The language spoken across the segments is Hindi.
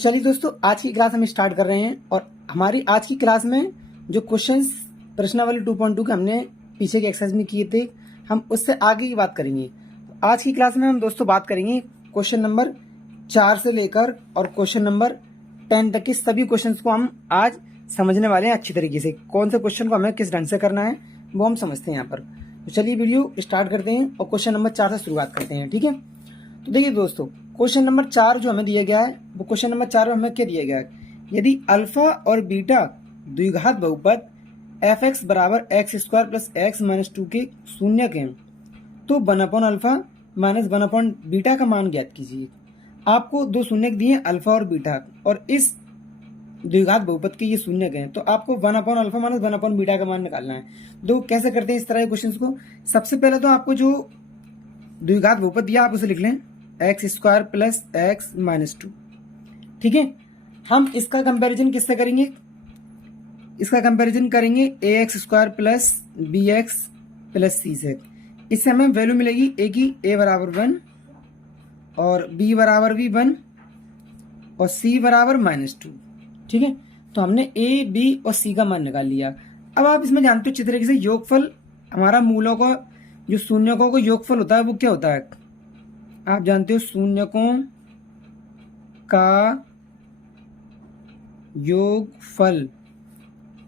चलिए दोस्तों, आज की क्लास हम स्टार्ट कर रहे हैं और हमारी आज की क्लास में जो क्वेश्चंस प्रश्नावली 2.2 के हमने पीछे के एक्सरसाइज में किए थे, हम उससे आगे की बात करेंगे। तो आज की क्लास में हम दोस्तों बात करेंगे क्वेश्चन नंबर 4 से लेकर और क्वेश्चन नंबर 10 तक के सभी क्वेश्चंस को हम आज समझने वाले हैं अच्छी तरीके से। कौन से क्वेश्चन को हमें किस ढंग से करना है वो हम समझते हैं यहाँ पर। तो चलिए वीडियो स्टार्ट करते हैं और क्वेश्चन नंबर 4 से शुरुआत करते हैं। ठीक है, तो देखिए दोस्तों, क्वेश्चन नंबर 4 जो हमें दिया गया है वो क्वेश्चन नंबर 4 में हमें क्या दिया गया है, यदि अल्फा और बीटा द्विघात बहुपद एफ एक्स बराबर x square plus x minus 2 के शून्यक हैं तो 1 अल्फा माइनस 1 बीटा का मान ज्ञात कीजिए। आपको दो शून्यक दिए अल्फा और बीटा और इस द्विघात बहुपद के ये शून्यक हैं, तो आपको 1 अल्फा माइनस 1 बीटा का मान निकालना है। तो कैसे करते हैं इस तरह के क्वेश्चन को। सबसे पहले तो आपको जो द्विघात बहुपद दिया आप उसे लिख लें x square plus x minus 2। ठीक है, हम इसका कंपैरिजन किससे करेंगे, इसका कंपैरिजन करेंगे a x square plus b x plus c से। इससे हमें वैल्यू मिलेगी ए की ए बराबर 1 और बी बराबर भी 1 और सी बराबर -2। ठीक है, तो हमने ए बी और सी का मान निकाल लिया। अब आप इसमें जानते हो अच्छी तरीके से योगफल, हमारा मूलों का जो शून्यकों का योगफल होता है वो क्या होता है, आप जानते हो शून्यकों का योगफल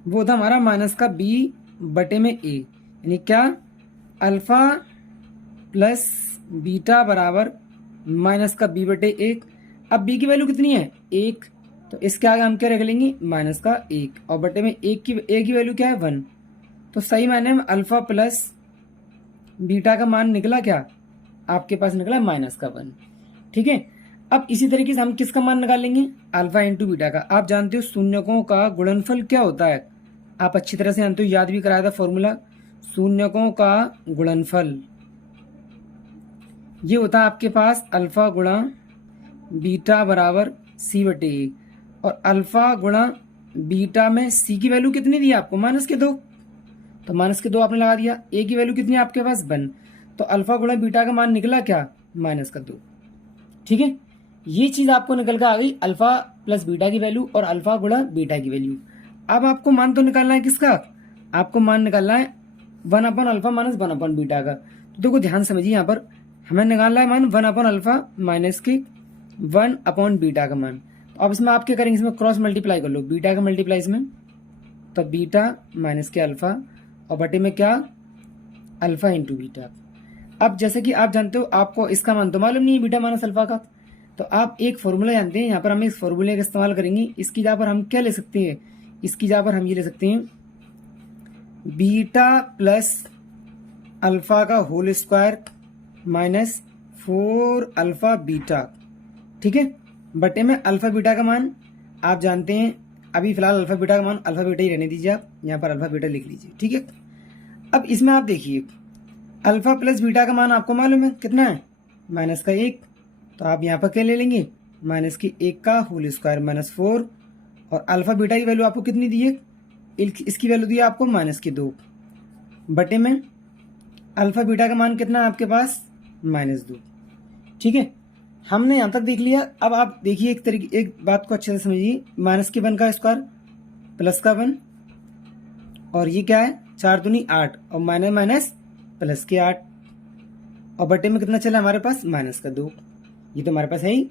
वो होता हमारा माइनस का बी बटे में ए, यानी क्या अल्फा प्लस बीटा बराबर माइनस का बी बटे 1। अब बी की वैल्यू कितनी है 1, तो इसके आगे हम क्या रख लेंगे माइनस का 1 और बटे में ए की वैल्यू क्या है 1। तो सही मायने में अल्फा प्लस बीटा का मान निकला क्या, आपके पास निकला माइनस का 1। ठीक है, अब इसी तरीके से हम किसका मान निकालेंगे अल्फा इंटू बीटा का। आप जानते हो शून्यकों का गुणनफल क्या होता है, आप अच्छी तरह से जानते हो, याद भी कराया था फॉर्मूला। शून्यकों का गुणनफल ये होता है आपके पास अल्फा गुणा बीटा बराबर सी बटे 1 और अल्फा गुणा बीटा में सी की वैल्यू कितनी दी आपको -2, तो -2 आपने लगा दिया। ए की वैल्यू कितनी है आपके पास 1, तो अल्फा गुणा बीटा का मान निकला क्या -2। ठीक है, ये चीज आपको निकल कर आ गई अल्फा प्लस बीटा की वैल्यू और अल्फा गुणा बीटा की वैल्यू। अब आपको मान तो निकालना है किसका, आपको मान निकालना है 1 अल्फा माइनस 1 बीटा का। तो देखो ध्यान समझिए, यहाँ पर हमें निकालना है मान 1 अल्फा माइनस की 1 बीटा का मान। तो अब इसमें आप क्या करेंगे, इसमें क्रॉस मल्टीप्लाई कर लो, बीटा का मल्टीप्लाई इसमें, तो बीटा माइनस के अल्फा और बटे में क्या अल्फा इंटू बीटा। अब जैसे कि आप जानते हो आपको इसका मान तो मालूम नहीं है बीटा माइनस अल्फा का, तो आप एक फॉर्मूला जानते हैं, यहाँ पर हम इस फॉर्मूले का इस्तेमाल करेंगे। इसकी जगह पर हम क्या ले सकते हैं, इसकी जगह पर हम ये ले सकते हैं बीटा प्लस अल्फा का whole square minus 4 alpha beta. ठीक है, बटे में अल्फा बीटा का मान आप जानते हैं, अभी फिलहाल अल्फा बीटा का मान अल्फा बीटा ही रहने दीजिए, आप यहाँ पर अल्फा बीटा लिख लीजिए। ठीक है, अब इसमें आप देखिए अल्फा प्लस बीटा का मान आपको मालूम है कितना है -1, तो आप यहाँ पर क्या ले लेंगे -1 का होल स्क्वायर -4 और अल्फा बीटा की वैल्यू आपको कितनी दी है, इसकी वैल्यू दी है आपको -2 बटे में अल्फा बीटा का मान कितना है आपके पास -2। ठीक है, हमने यहां तक देख लिया। अब आप देखिए एक बात को अच्छे से समझिए, -1 का स्क्वायर प्लस का 1 और ये क्या है 4 दूनी 8 और माइनस प्लस के 8 और बटे में कितना चला हमारे पास -2, ये तो हमारे पास है ही।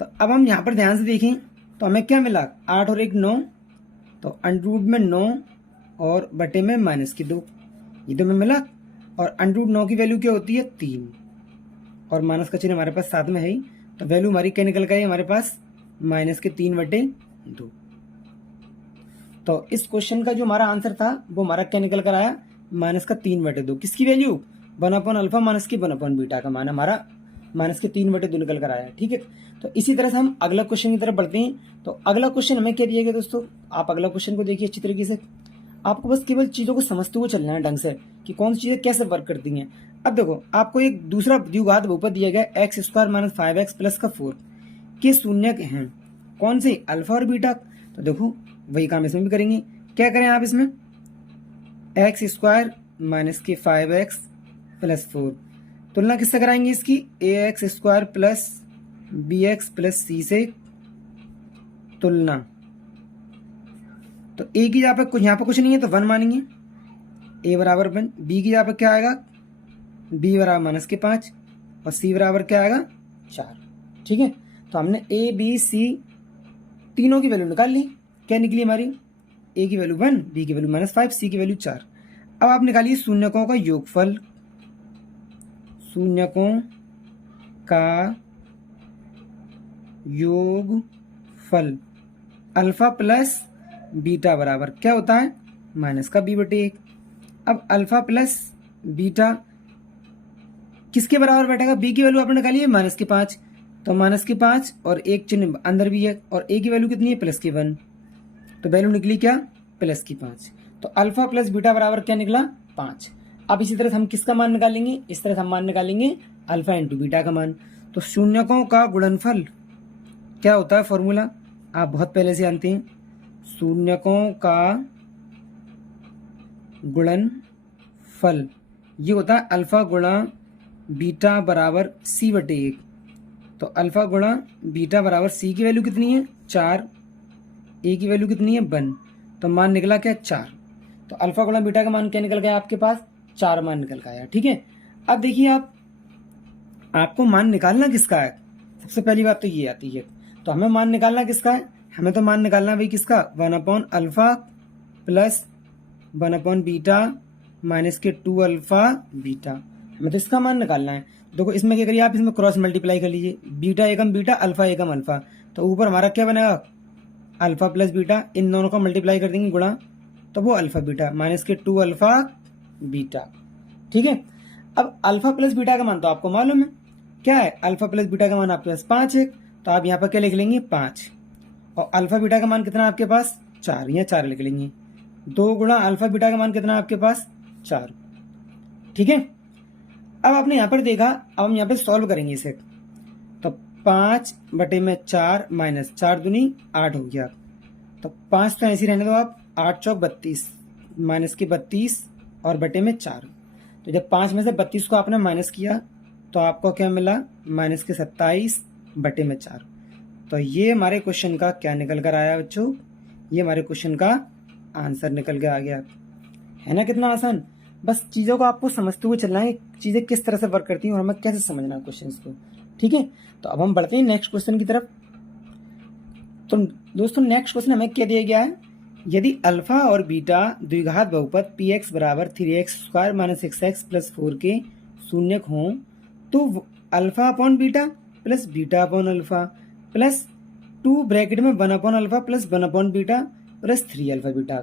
तो अब हम यहाँ पर ध्यान से देखें तो हमें क्या मिला 8 और 1 9, तो अंडर में 9 और बटे में -2, ये तो हमें मिला। और अंडर 9 की वैल्यू क्या होती है 3 और माइनस का चिन्ह हमारे पास साथ में है ही, तो वैल्यू हमारी क्या निकल गई हमारे पास -3/2। तो इस क्वेश्चन का जो हमारा आंसर था वो हमारा क्या निकल कर आया -3/2। किसकी वैल्यू 1 अल्फा माइनस की 1 बीटा का मान हमारा -3/2 निकल कर आया। ठीक है, तो इसी तरह से हम अगला क्वेश्चन की तरफ बढ़ते हैं। तो अगला क्वेश्चन हमें क्या दिया गया दोस्तों, आप अगला क्वेश्चन को देखिए अच्छी तरीके से। आपको बस केवल चीजों को समझते हुए चलना है ढंग से कि कौन सी चीजें कैसे वर्क करती हैं। अब देखो आपको एक दूसरा द्विघात बहुपद दिया गया x square minus 5x plus का 4 के शून्यक हैं, कौन से अल्फा और बीटा। तो देखो वही काम इसमें भी करेंगे। क्या करें आप इसमें एक्स स्क्वायर माइनस के 5x प्लस 4, तुलना किससे कराएंगे इसकी, a x square plus b x plus c से। तुलना। तो ए की जगह पे कुछ, यहाँ पे कुछ नहीं है तो 1 मानेंगे, ए बराबर 1। बी की जगह पे क्या आएगा, बी बराबर -5 और सी बराबर क्या आएगा 4। ठीक है, तो हमने ए बी सी तीनों की वैल्यू निकाल ली। क्या निकली हमारी, ए की वैल्यू 1, बी की वैल्यू -5, सी की वैल्यू 4। अब आप निकालिए शून्यकों का योगफल। शून्यकों का योगफल अल्फा प्लस बीटा बराबर क्या होता है, -b/1। अब अल्फा प्लस बीटा किसके बराबर बैठेगा, बी की वैल्यू आपने निकाली है -5, तो -5 और एक चिन्ह अंदर भी है, और ए की वैल्यू कितनी है +1, तो वैल्यू निकली क्या +5। तो अल्फा प्लस बीटा बराबर क्या निकला 5। अब इसी तरह से हम किसका मान निकालेंगे, इस तरह से हम मान निकालेंगे अल्फा इंटू बीटा का मान। तो शून्यकों का गुणनफल क्या होता है, फॉर्मूला आप बहुत पहले से जानते हैं, शून्यकों का गुणनफल ये होता है अल्फा गुणा बीटा बराबर c/1। तो अल्फा गुणा बीटा बराबर सी की वैल्यू कितनी है 4, ए की वैल्यू कितनी है 1, तो मान निकला क्या 4। तो अल्फा गुणा बीटा का मान क्या निकल गया आपके पास, 4 मान निकल गया। ठीक है, अब देखिए आपको मान निकालना किसका है, सबसे पहली बात तो ये आती है। तो हमें मान निकालना किसका है, हमें तो मान निकालना भाई किसका 1/अल्फा प्लस 1/बीटा -2 अल्फा बीटा, हमें तो इसका मान निकालना है। देखो इसमें क्या करिए आप, इसमें क्रॉस मल्टीप्लाई कर लीजिए, बीटा एकम बीटा अल्फा एकम अल्फा, तो ऊपर हमारा क्या बनेगा अल्फा प्लस बीटा, इन दोनों का मल्टीप्लाई कर देंगे गुणा, तो वो अल्फा बीटा -2 अल्फा बीटा। ठीक है, अब अल्फा प्लस बीटा का मान तो आपको मालूम है क्या है, अल्फा प्लस बीटा का मान आपके पास 5 है, तो आप यहाँ पर क्या लिख लेंगे 5, और अल्फा बीटा का मान कितना आपके पास 4, यहाँ 4 लिख लेंगे, 2 गुणा अल्फा बीटा का मान कितना आपके पास 4। ठीक है, अब आपने यहाँ पर देखा, अब हम यहाँ पे सॉल्व करेंगे इसे, तो 5/4 -4 दूनी 8 हो गया, तो 5 तो ऐसे रहने दो आप, 8 चौक 32 -32 और बटे में 4, तो जब 5 में से 32 को आपने माइनस किया तो आपको क्या मिला -27 बटे में 4। तो ये हमारे क्वेश्चन का क्या निकल कर आया बच्चों, ये हमारे क्वेश्चन का आंसर निकल के आ गया। है ना कितना आसान, बस चीज़ों को आपको समझते हुए चलना है, चीज़ें किस तरह से वर्क करती हैं और हमें कैसे समझना है क्वेश्चन को। ठीक है, तो अब हम बढ़ते हैं नेक्स्ट क्वेश्चन की तरफ। तो दोस्तों नेक्स्ट क्वेश्चन हमें क्या दिया गया है, यदि अल्फा और बीटा द्विघात बहुपद px बराबर 3x² - 6x + 4 के शून्यक हों, तो alpha upon beta plus beta upon alpha plus 2 bracket में 1/अल्फा प्लस 1/बीटा प्लस 3 अल्फा बीटा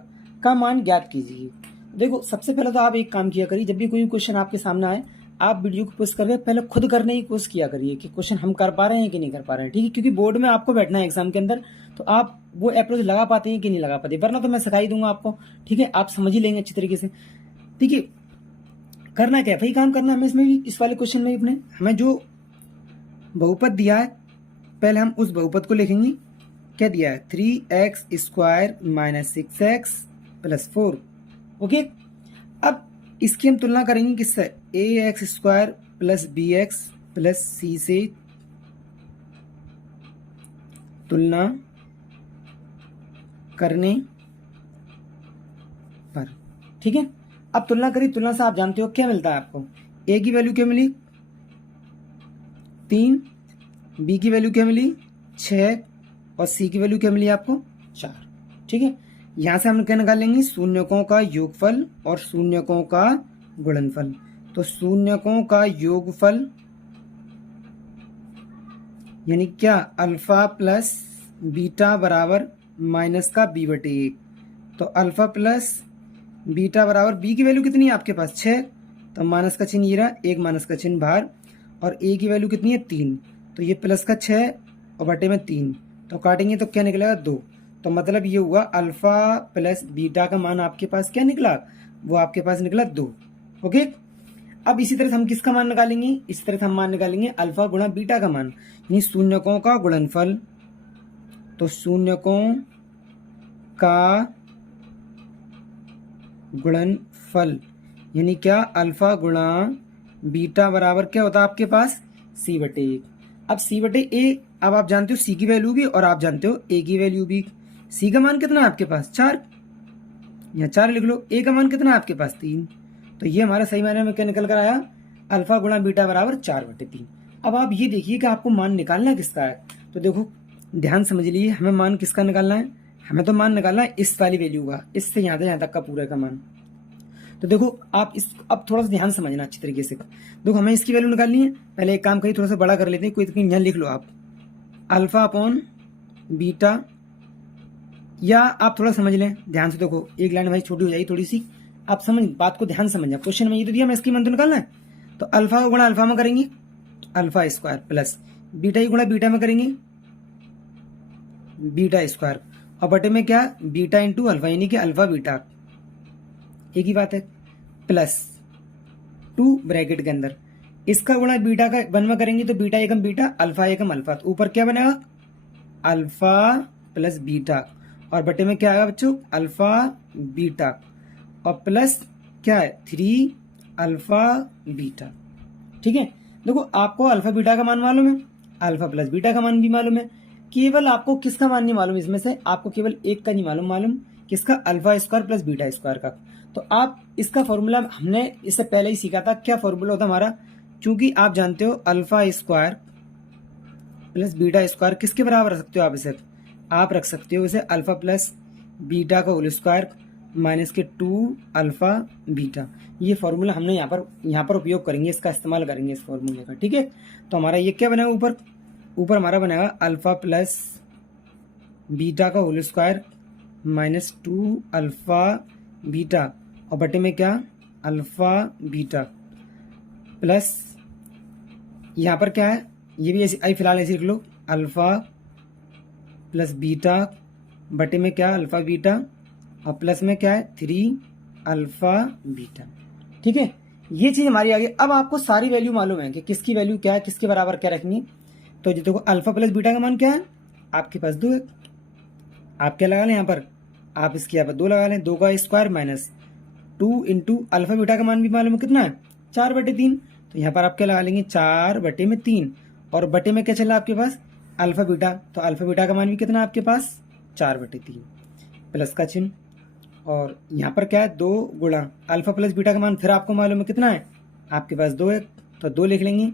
का मान ज्ञात कीजिए। देखो सबसे पहले तो आप एक काम किया करिए, जब भी कोई क्वेश्चन आपके सामने आए आप वीडियो को पॉज करके पहले खुद करने की कोशिश किया करिए कि क्वेश्चन हम कर पा रहे हैं कि नहीं कर पा रहे हैं। ठीक है, क्योंकि बोर्ड में आपको बैठना है एग्जाम के अंदर, तो आप वो अप्रोच लगा पाते हैं कि नहीं लगा पाते, वरना तो मैं सिखा ही दूंगा आपको। ठीक है, आप समझ ही लेंगे अच्छी तरीके से। ठीक है, करना क्या है, वही काम करना हमें इसमें भी, इस वाले क्वेश्चन में अपने हमें जो बहुपद दिया है पहले हम उस बहुपद को लिखेंगे। क्या दिया है 3x² - 6x + 4। ओके, अब इसकी हम तुलना करेंगे किससे, ax² + bx + c से तुलना करने पर। ठीक है, अब तुलना करी, तुलना से आप जानते हो क्या मिलता है आपको, a की वैल्यू क्या मिली 3, b की वैल्यू क्या मिली 6 और c की वैल्यू क्या मिली आपको 4। ठीक है, यहां से हम क्या निकालेंगे शून्यकों का योगफल और शून्यकों का गुणनफल। तो शून्यकों का योगफल यानी क्या अल्फा प्लस बीटा बराबर -b/1। तो अल्फा प्लस बीटा बराबर b की वैल्यू कितनी है आपके पास 6, तो माइनस का चिन्ह ये रहा, एक माइनस का चिन्ह बाहर, और a की वैल्यू कितनी है 3, तो ये प्लस का 6 और बटे में 3, तो काटेंगे तो क्या निकलेगा 2। तो मतलब ये हुआ अल्फा प्लस बीटा का मान आपके पास क्या निकला, वो आपके पास निकला 2। ओके, अब इसी तरह से हम किसका मान निकालेंगे, इसी तरह से हम मान निकालेंगे अल्फा गुणा बीटा का मान, यानी शून्यकों का गुणनफल। तो शून्यकों का गुणनफल यानी क्या अल्फा गुणा बीटा बराबर क्या होता है आपके पास c/1। अब सी बटे ए, अब आप जानते हो सी की वैल्यू भी और आप जानते हो ए की वैल्यू भी। सी का मान कितना है आपके पास 4, यहाँ 4 लिख लो। ए का मान कितना है आपके पास 3। तो ये हमारा सही मायने में क्या निकल कर आया, अल्फा गुणा बीटा बराबर 4/3। अब आप ये देखिए कि आपको मान निकालना किसका है। तो देखो ध्यान समझ लीजिए, हमें मान किसका निकालना है, हमें तो मान निकालना है इस वाली वैल्यू का, इससे यहाँ तक का पूरे का मान। तो देखो आप इस, अब थोड़ा सा ध्यान समझना अच्छी तरीके से। देखो हमें इसकी वैल्यू निकालनी है, पहले एक काम करिए थोड़ा सा बड़ा कर लेते हैं, कोई यहाँ लिख लो आप अल्फा अपॉन बीटा, या आप थोड़ा समझ लें ध्यान से। देखो एक लाइन भाई छोटी हो जाएगी थोड़ी सी, आप समझ बात को ध्यान समझना। क्वेश्चन में ये तो दिया, मैं इसकी मान तो निकालना है। तो अल्फा का गुणा अल्फा में करेंगे अल्फा स्क्वायर, प्लस बीटा की गुणा बीटा में करेंगे बीटा स्क्वायर, और बटे में क्या बीटा इंटू अल्फा, यानी कि अल्फा बीटा, एक ही बात है, प्लस 2 ब्रैकेट के अंदर इसका गुणा बीटा का 1 में करेंगे तो बीटा एकम बीटा अल्फा एकम अल्फा, तो ऊपर क्या बनेगा अल्फा प्लस बीटा, और बटे में क्या आएगा बच्चों अल्फा बीटा, और प्लस क्या है 3 अल्फा बीटा। ठीक है, देखो आपको अल्फा बीटा का मान मालूम है, अल्फा प्लस बीटा का मान भी मालूम है, केवल आपको किसका मान नहीं मालूम, इसमें से आपको केवल एक का नहीं मालूम किसका, alpha square plus beta square का। तो आप इसका फॉर्मूला हमने इससे पहले ही सीखा था, क्या फॉर्मूला होता हमारा, क्योंकि आप जानते हो alpha square plus beta square किसके बराबर रख सकते हो आप इसे, आप रख सकते हो इसे अल्फा प्लस बीटा का होल स्क्वायर माइनस के 2 अल्फा बीटा। ये फॉर्मूला हमने यहाँ पर उपयोग करेंगे, इसका इस्तेमाल करेंगे इस फॉर्मूले का। ठीक है, तो हमारा ये क्या बनेगा, ऊपर हमारा बनेगा अल्फा प्लस बीटा का whole square minus 2 alpha beta, और बटे में क्या अल्फा बीटा, प्लस यहाँ पर क्या है, ये भी ऐसे फिलहाल ऐसे लिख लो अल्फा प्लस बीटा बटे में क्या अल्फा बीटा, और प्लस में क्या है 3 अल्फा बीटा। ठीक है, ये चीज हमारी आ गई। अब आपको सारी वैल्यू मालूम है कि किसकी वैल्यू क्या है, किसके बराबर क्या रखनी है। तो देखो अल्फा प्लस बीटा का मान क्या है आपके पास 2 है, आप क्या लगा लें यहाँ पर, आप इसके यहाँ पर 2 लगा लें, 2 का square minus 2 into alpha beta का मान भी मालूम है कितना है 4/3। तो यहाँ पर आप क्या लगा लेंगे 4/3, और बटे में क्या चला आपके पास अल्फा बीटा, तो अल्फा बीटा का मान भी कितना है आपके पास 4/3, प्लस का चिन्ह, और यहाँ पर क्या है 2 गुणा अल्फा प्लस बीटा का मान फिर आपको मालूम है कितना है आपके पास 2 है, तो 2 लिख लेंगे,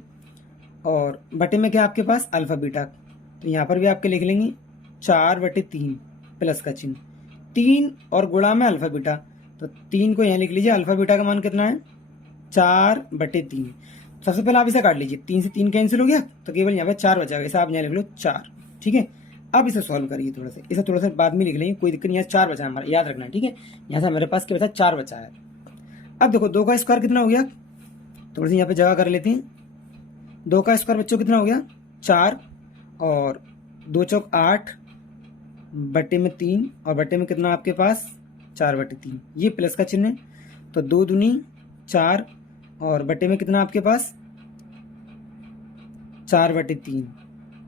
और बटे में क्या आपके पास अल्फा बीटा, तो यहाँ पर भी आपके लिख लेंगे 4/3 प्लस का चिन्ह, 3 और गुणा में अल्फा बीटा, तो 3 को यहाँ लिख लीजिए, अल्फा बीटा का मान कितना है 4/3। सबसे पहले आप इसे काट लीजिए, 3 से 3 कैंसिल हो गया, तो केवल यहाँ पे 4 बचा, इसे आप यहाँ लिख लो 4। ठीक है, अब इसे सॉल्व करिए थोड़ा सा, इसे थोड़ा सा बाद में लिख लेंगे, कोई दिक्कत नहीं, यहाँ 4 बचा है हमारा, याद रखना। ठीक है, यहाँ से हमारे पास क्या बचा 4 बचा है। अब देखो 2 का स्क्वायर कितना हो गया, थोड़ी सी यहाँ पे जगह कर लेते हैं। 2 का स्क्वायर बच्चों कितना हो गया 4, और 2 चौक 8 बटे में 3, और बटे में कितना आपके पास 4/3, ये प्लस का चिन्ह है, तो 2 दूनी 4, और बटे में कितना आपके पास 4/3,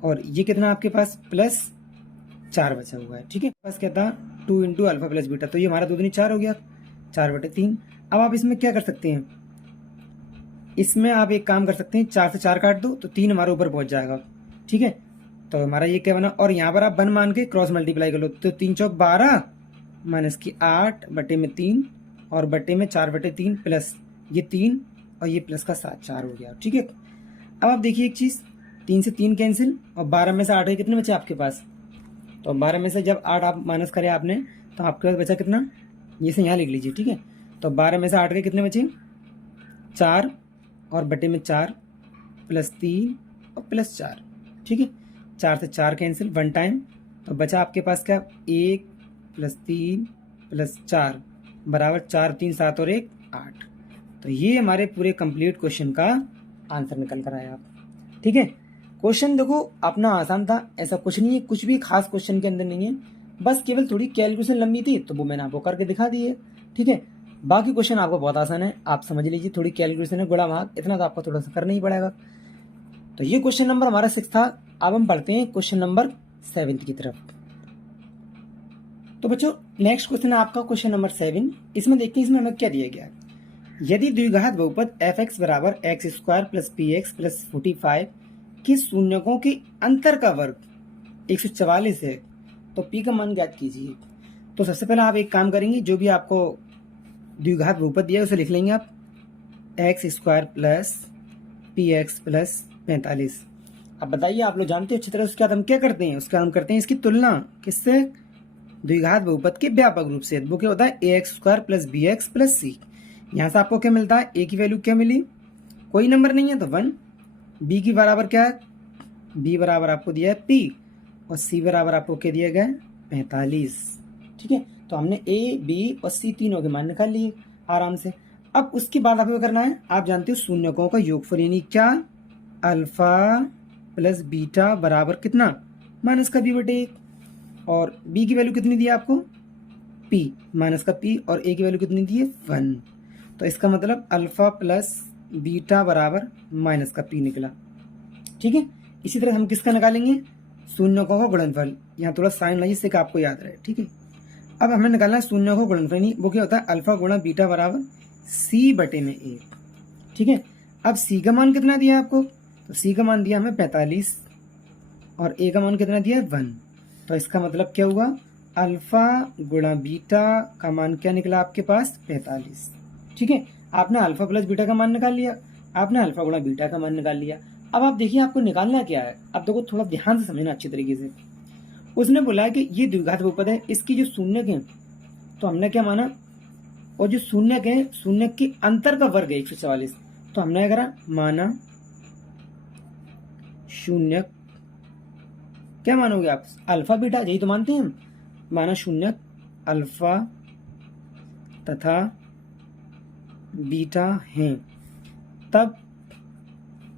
और ये कितना आपके पास प्लस 4 बचा हुआ है। ठीक है, बस क्या था 2 इंटू अल्फा प्लस बीटा, तो ये हमारा 2 दूनी 4 हो गया 4/3। अब आप इसमें क्या कर सकते हैं, इसमें आप एक काम कर सकते हैं, 4 से 4 काट दो तो 3 हमारे ऊपर पहुंच जाएगा। ठीक है, तो हमारा ये क्या बना, और यहाँ पर आप 1 मान के क्रॉस मल्टीप्लाई कर लो, तो 3 चौक 12 माइनस की 8 बटे में 3, और बटे में 4/3 प्लस ये 3, और ये प्लस का 7 4 हो गया। ठीक है, अब आप देखिए एक चीज, 3 से 3 कैंसिल, और 12 में से 8 कितने बचे आपके पास, तो 12 में से जब 8 आप माइनस करें आपने, तो आपके पास बचा कितना, ये से यहाँ लिख लीजिए। ठीक है, तो 12 में से 8 के कितने बचे 4, और बटे में 4 प्लस 3 और प्लस 4। ठीक है, 4 से 4 कैंसिल 1 टाइम, तो बचा आपके पास क्या 1 प्लस 3 प्लस 4 बराबर 4 3 7 और 1 8। तो ये हमारे पूरे कंप्लीट क्वेश्चन का आंसर निकल कर आया। ठीक है, क्वेश्चन देखो अपना आसान था, ऐसा कुछ नहीं है, कुछ भी खास क्वेश्चन के अंदर नहीं है, बस केवल थोड़ी कैलकुलेशन लंबी थी तो वो मैंने आपको करके दिखा दी है। ठीक है, बाकी क्वेश्चन आपको बहुत आसान है, आप समझ लीजिए, थोड़ी कैलकुलेशन है, गुणा भाग इतना तो आपको थोड़ा सा करना ही पड़ेगा। तो ये क्वेश्चन नंबर हमारा 6 था। अब हम पढ़ते हैं क्वेश्चन नंबर 7 की तरफ। तो बच्चों नेक्स्ट क्वेश्चन है आपका क्वेश्चन नंबर 7। इसमें देखते हैं इसमें हमें क्या दिया गया है। यदि द्विघात बहुपद f(x) बराबर x² प्लस px प्लस 45 कि शून्यकों के अंतर का वर्ग 144 है, तो p का मान ज्ञात कीजिए। तो सबसे पहले आप एक काम करेंगे, जो भी आपको द्विघात बहुपद दिया है उसे लिख लेंगे आप, x² प्लस px प्लस 45। अब बताइए, आप लोग जानते हो अच्छी तरह, उसके बाद हम क्या करते हैं, उसके बाद हम करते हैं इसकी तुलना किससे, द्विघात बहुपद के व्यापक रूप से। वो क्या होता है, ax² plus bx plus c। यहाँ से आपको क्या मिलता है, a की वैल्यू क्या मिली, कोई नंबर नहीं है तो 1, b की बराबर क्या है, b बराबर आपको दिया है p, और c बराबर आपको क्या दिया गया है, 45। ठीक है, तो हमने a b और c तीनों के मान निकाल लिए आराम से। अब उसके बाद आपको करना है, आप जानते हो शून्यकों का योगफल, यानी क्या, अल्फा प्लस बीटा बराबर कितना, माइनस का b बटे 1, और b की वैल्यू कितनी दी है आपको, p माइनस का p, और a की वैल्यू कितनी दी है, 1। तो इसका मतलब अल्फा प्लस बीटा बराबर माइनस का p निकला। ठीक है, इसी तरह हम किसका निकालेंगे, शून्यकों का गुणनफल। यहाँ थोड़ा साइन लाइए जिससे कि आपको याद रहे। ठीक है, अब हमें निकालना है शून्यों का गुणनफल, वो क्या होता है, अल्फा गुणा बीटा बराबर c बटे में 1। ठीक है, अब c का मान कितना दिया आपको, तो c का मान दिया हमें 45, और a का मान कितना दिया है, 1। तो इसका मतलब क्या हुआ, अल्फा गुणा बीटा का मान क्या निकला आपके पास, 45। ठीक है, आपने अल्फा प्लस बीटा का मान निकाल लिया, आपने अल्फा गुणा बीटा का मान निकाल लिया। अब आप देखिए आपको निकालना क्या है, अब देखो थोड़ा ध्यान से समझना अच्छी तरीके से। उसने बोला है कि ये द्विघात बहुपद है, इसकी जो शून्यक है, तो हमने क्या माना, और जो शून्यक है, शून्यक के अंतर का वर्ग है 144। तो हमने क्या करा, माना शून्यक, क्या मानोगे आप, अल्फा बीटा, यही तो मानते हैं हम, माना शून्यक अल्फा तथा बीटा हैं, तब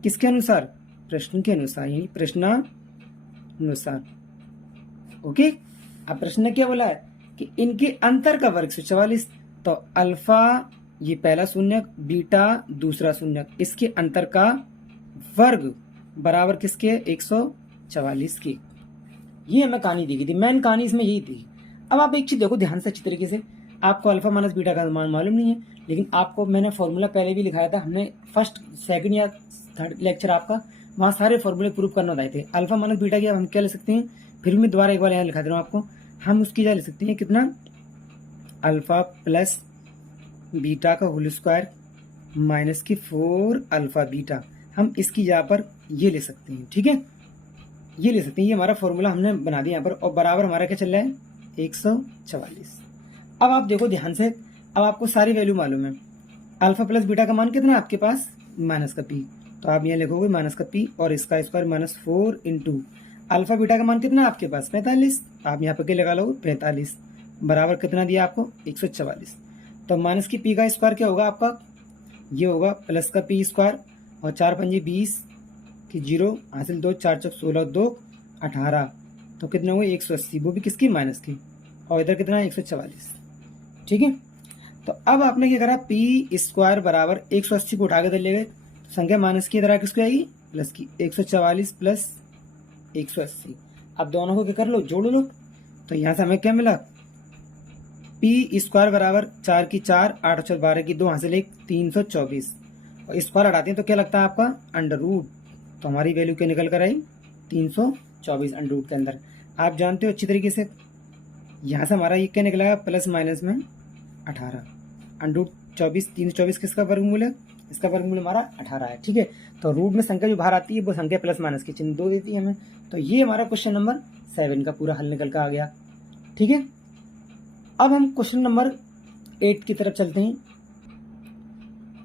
किसके अनुसार, प्रश्न के अनुसार, यानी प्रश्नानुसार। ओके, अब प्रश्न ने क्या बोला है कि इनके अंतर का वर्ग 144, तो अल्फा ये पहला शून्यक, बीटा दूसरा शून्यक, इसके अंतर का वर्ग बराबर किसके, 144 के। ये हमें कहानी दी गई थी, मेन कहानी इसमें यही थी। अब आप एक चीज देखो ध्यान से अच्छी तरीके से, आपको अल्फा माइनस बीटा का मान मालूम नहीं है, लेकिन आपको मैंने फॉर्मूला पहले भी लिखाया था, हमने फर्स्ट सेकंड या थर्ड लेक्चर आपका, वहाँ सारे फॉर्मूले प्रूव करना बताए थे। अल्फा माइनस बीटा की हम क्या ले सकते हैं, फिर भी मैं दोबारा एक बार यहाँ लिखा दे रहा हूँ आपको, हम उसकी क्या ले सकते हैं, कितना, अल्फा प्लस बीटा का होल स्क्वायर माइनस की 4 अल्फा बीटा, हम इसकी जगह पर ये ले सकते हैं। ठीक है, ये ले सकते हैं, ये हमारा फॉर्मूला हमने बना दिया यहाँ पर, और बराबर हमारा क्या चल रहा है, 144। अब आप देखो ध्यान से, अब आपको सारी वैल्यू मालूम है, अल्फा प्लस बीटा का मान कितना है आपके पास, माइनस का p, तो आप यहाँ लिखोगे माइनस का p और इसका square minus 4 into alpha beta का मान कितना है आपके पास, 45, आप यहाँ पर क्या लगा लोगे, 45 बराबर कितना दिया आपको, 144। तो माइनस की p का स्क्वायर क्या होगा आपका, ये होगा प्लस का p स्क्वायर, और 4 पंजे 20 की 0 हासिल 2 4 चौक 16 2 18, तो कितने हुए 180, वो भी किसकी, माइनस की, और इधर कितना है 144। ठीक है, तो अब आपने क्या करा, p स्क्वायर बराबर 180 को उठा के इधर ले गए, तो संख्या माइनस की इधर किसको आएगी, प्लस की, 144 प्लस 180। अब दोनों को क्या कर लो, जोड़ लो, तो यहाँ से हमें क्या मिला, p स्क्वायर बराबर 4 की 4 8 और 12 की 2 हासिल 1 324, और स्क्वायर हटाते हैं तो क्या लगता है आपका, अंडर रूट, तो हमारी वैल्यू क्या निकल कर आई, 324 अंडर रूट के अंदर। आप जानते हो अच्छी तरीके से, यहाँ से हमारा ये क्या निकलेगा, प्लस माइनस में 18 अंडर रूट 24, 324 किसका वर्गमूल है, इसका वर्गमूल हमारा 18 है। ठीक है, तो रूट में संख्या जो बाहर आती है वो संख्या प्लस माइनस के चिन्ह 2 देती है हमें। तो ये हमारा क्वेश्चन नंबर 7 का पूरा हल निकल कर आ गया। ठीक है, अब हम क्वेश्चन नंबर 8 की तरफ चलते हैं।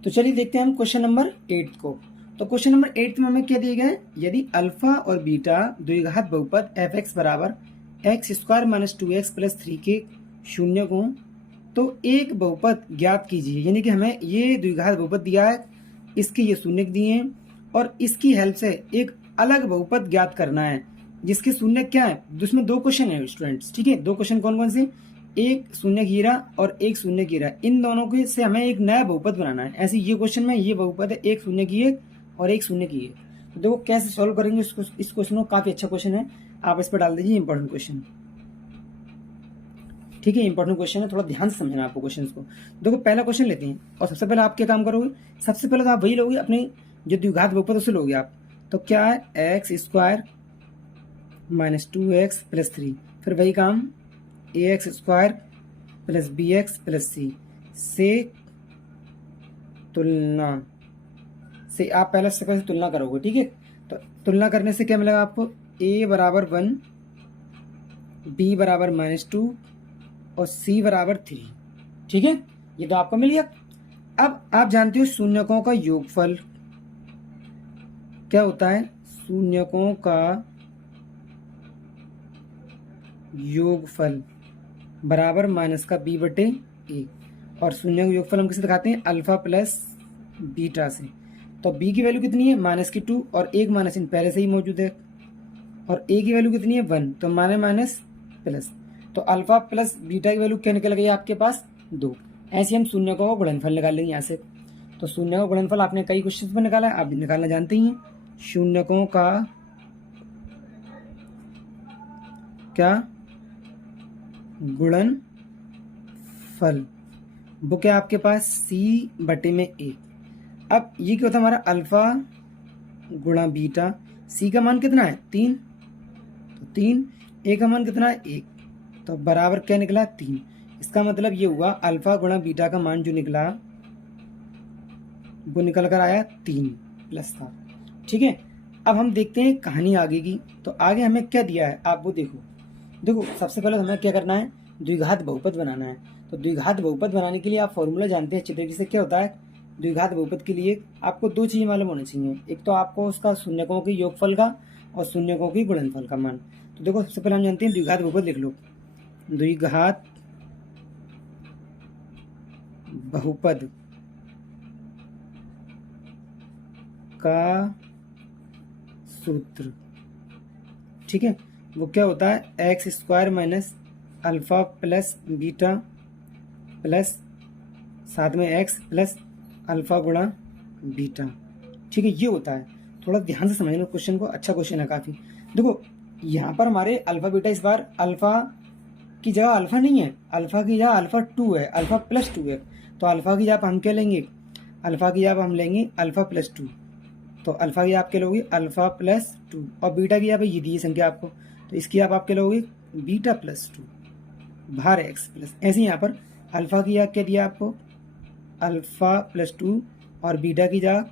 तो चलिए देखते हैं हम क्वेश्चन नंबर 8 को। तो क्वेश्चन नंबर 8 में हमें क्या दिया गया है, यदि अल्फा और बीटा द्विघात बहुपद f(x) बराबर x² माइनस 2x प्लस 3 के शून्य को, तो एक बहुपद ज्ञात कीजिए। यानी कि हमें ये द्विघात बहुपद दिया है, इसके ये शून्यक दिए हैं, और इसकी हेल्प से एक अलग बहुपद ज्ञात करना है जिसके शून्यक क्या है। जिसमें 2 क्वेश्चन है स्टूडेंट्स। ठीक है, 2 क्वेश्चन कौन कौन से, एक शून्य गिरा और एक शून्य गिरा, इन दोनों के से हमें एक नया बहुपद बनाना है। ऐसे ये क्वेश्चन में ये बहुपद है, एक शून्य की एक और एक शून्य की एक। तो देखो कैसे सॉल्व करेंगे इस क्वेश्चन को, काफी अच्छा क्वेश्चन है, आप इस पर डाल दीजिए इंपॉर्टेंट क्वेश्चन। ठीक है, इंपॉर्टेंट क्वेश्चन है, थोड़ा ध्यान से समझना आपको क्वेश्चन को। देखो पहला क्वेश्चन लेते हैं, और सबसे पहले आप क्या काम करोगे, सबसे पहले तो आप वही लोगे अपने जो द्विघात बहुपद उसे लोगे आप। तो क्या है, x square minus 2x plus 3, फिर वही काम ax square plus bx plus c से तुलना से आप पहले से तुलना करोगे, ठीक है। तो तुलना करने से क्या मिलेगा आपको, a बराबर 1, b बराबर -2 और c बराबर 3, ठीक है। ये तो आपको मिल गया। अब आप जानते हो शून्यकों का योगफल क्या होता है, शून्यकों का योगफल बराबर माइनस का b बटे a, और शून्य का योगफल हम किसे दिखाते हैं, अल्फा प्लस बीटा से। तो b की वैल्यू कितनी है, -2 और एक माइनस इन पहले से ही मौजूद है, और a की वैल्यू कितनी है 1, तो माइनस प्लस, तो अल्फा प्लस बीटा की वैल्यू क्या निकल गई आपके पास 2। ऐसे हम शून्य का गुणनफल निकाल लेंगे यहाँ से। तो शून्य का गुणनफल आपने कई क्वेश्चन में निकाला है, आप भी निकालना जानते ही हैं। शून्यकों का क्या गुणनफल, वो क्या आपके पास c बटे में a। अब ये क्या होता है हमारा अल्फा गुणा बीटा, c का मान कितना है 3, तो 3, a का मान कितना है 1, तो बराबर क्या निकला 3। इसका मतलब ये हुआ अल्फा गुणा बीटा का मान जो निकला वो निकल कर आया 3 प्लस था, ठीक है। अब हम देखते हैं कहानी आगे की। तो आगे हमें क्या दिया है आप वो देखो सबसे पहले हमें क्या करना है, द्विघात बहुपद बनाना है। तो द्विघात बहुपद बनाने के लिए आप फॉर्मूला जानते हैं अच्छी तरीके से, क्या होता है द्विघात बहुपद के लिए आपको दो चीजें मालूम होनी चाहिए, एक तो आपको उसका शून्यकों के योगफल का और शून्यकों की गुणनफल का मान। तो देखो सबसे पहले हम जानते हैं द्विघात बहुपद, लिख लो द्विघात बहुपद का सूत्र, ठीक है। वो क्या होता है, x square minus alpha plus beta plus साथ में एक्स प्लस अल्फा गुणा बीटा, ठीक है। ये होता है, थोड़ा ध्यान से समझना क्वेश्चन को, अच्छा क्वेश्चन है काफी। देखो यहाँ पर हमारे अल्फा बीटा, इस बार अल्फा की जगह अल्फा नहीं है, अल्फा की जगह अल्फा 2 है, अल्फा प्लस 2 है। तो अल्फा की जगह हम क्या लेंगे, अल्फा की जगह हम लेंगे अल्फा प्लस 2, तो अल्फा की आप क्या लोगे अल्फा प्लस 2, और बीटा की आप ये दी संख्या आपको, तो इसकी आप क्या लोगे बीटा प्लस 2 भार एक्स प्लस, ऐसे यहाँ पर अल्फा की जगह क्या दिया आपको अल्फा प्लस 2 और बीटा की जगह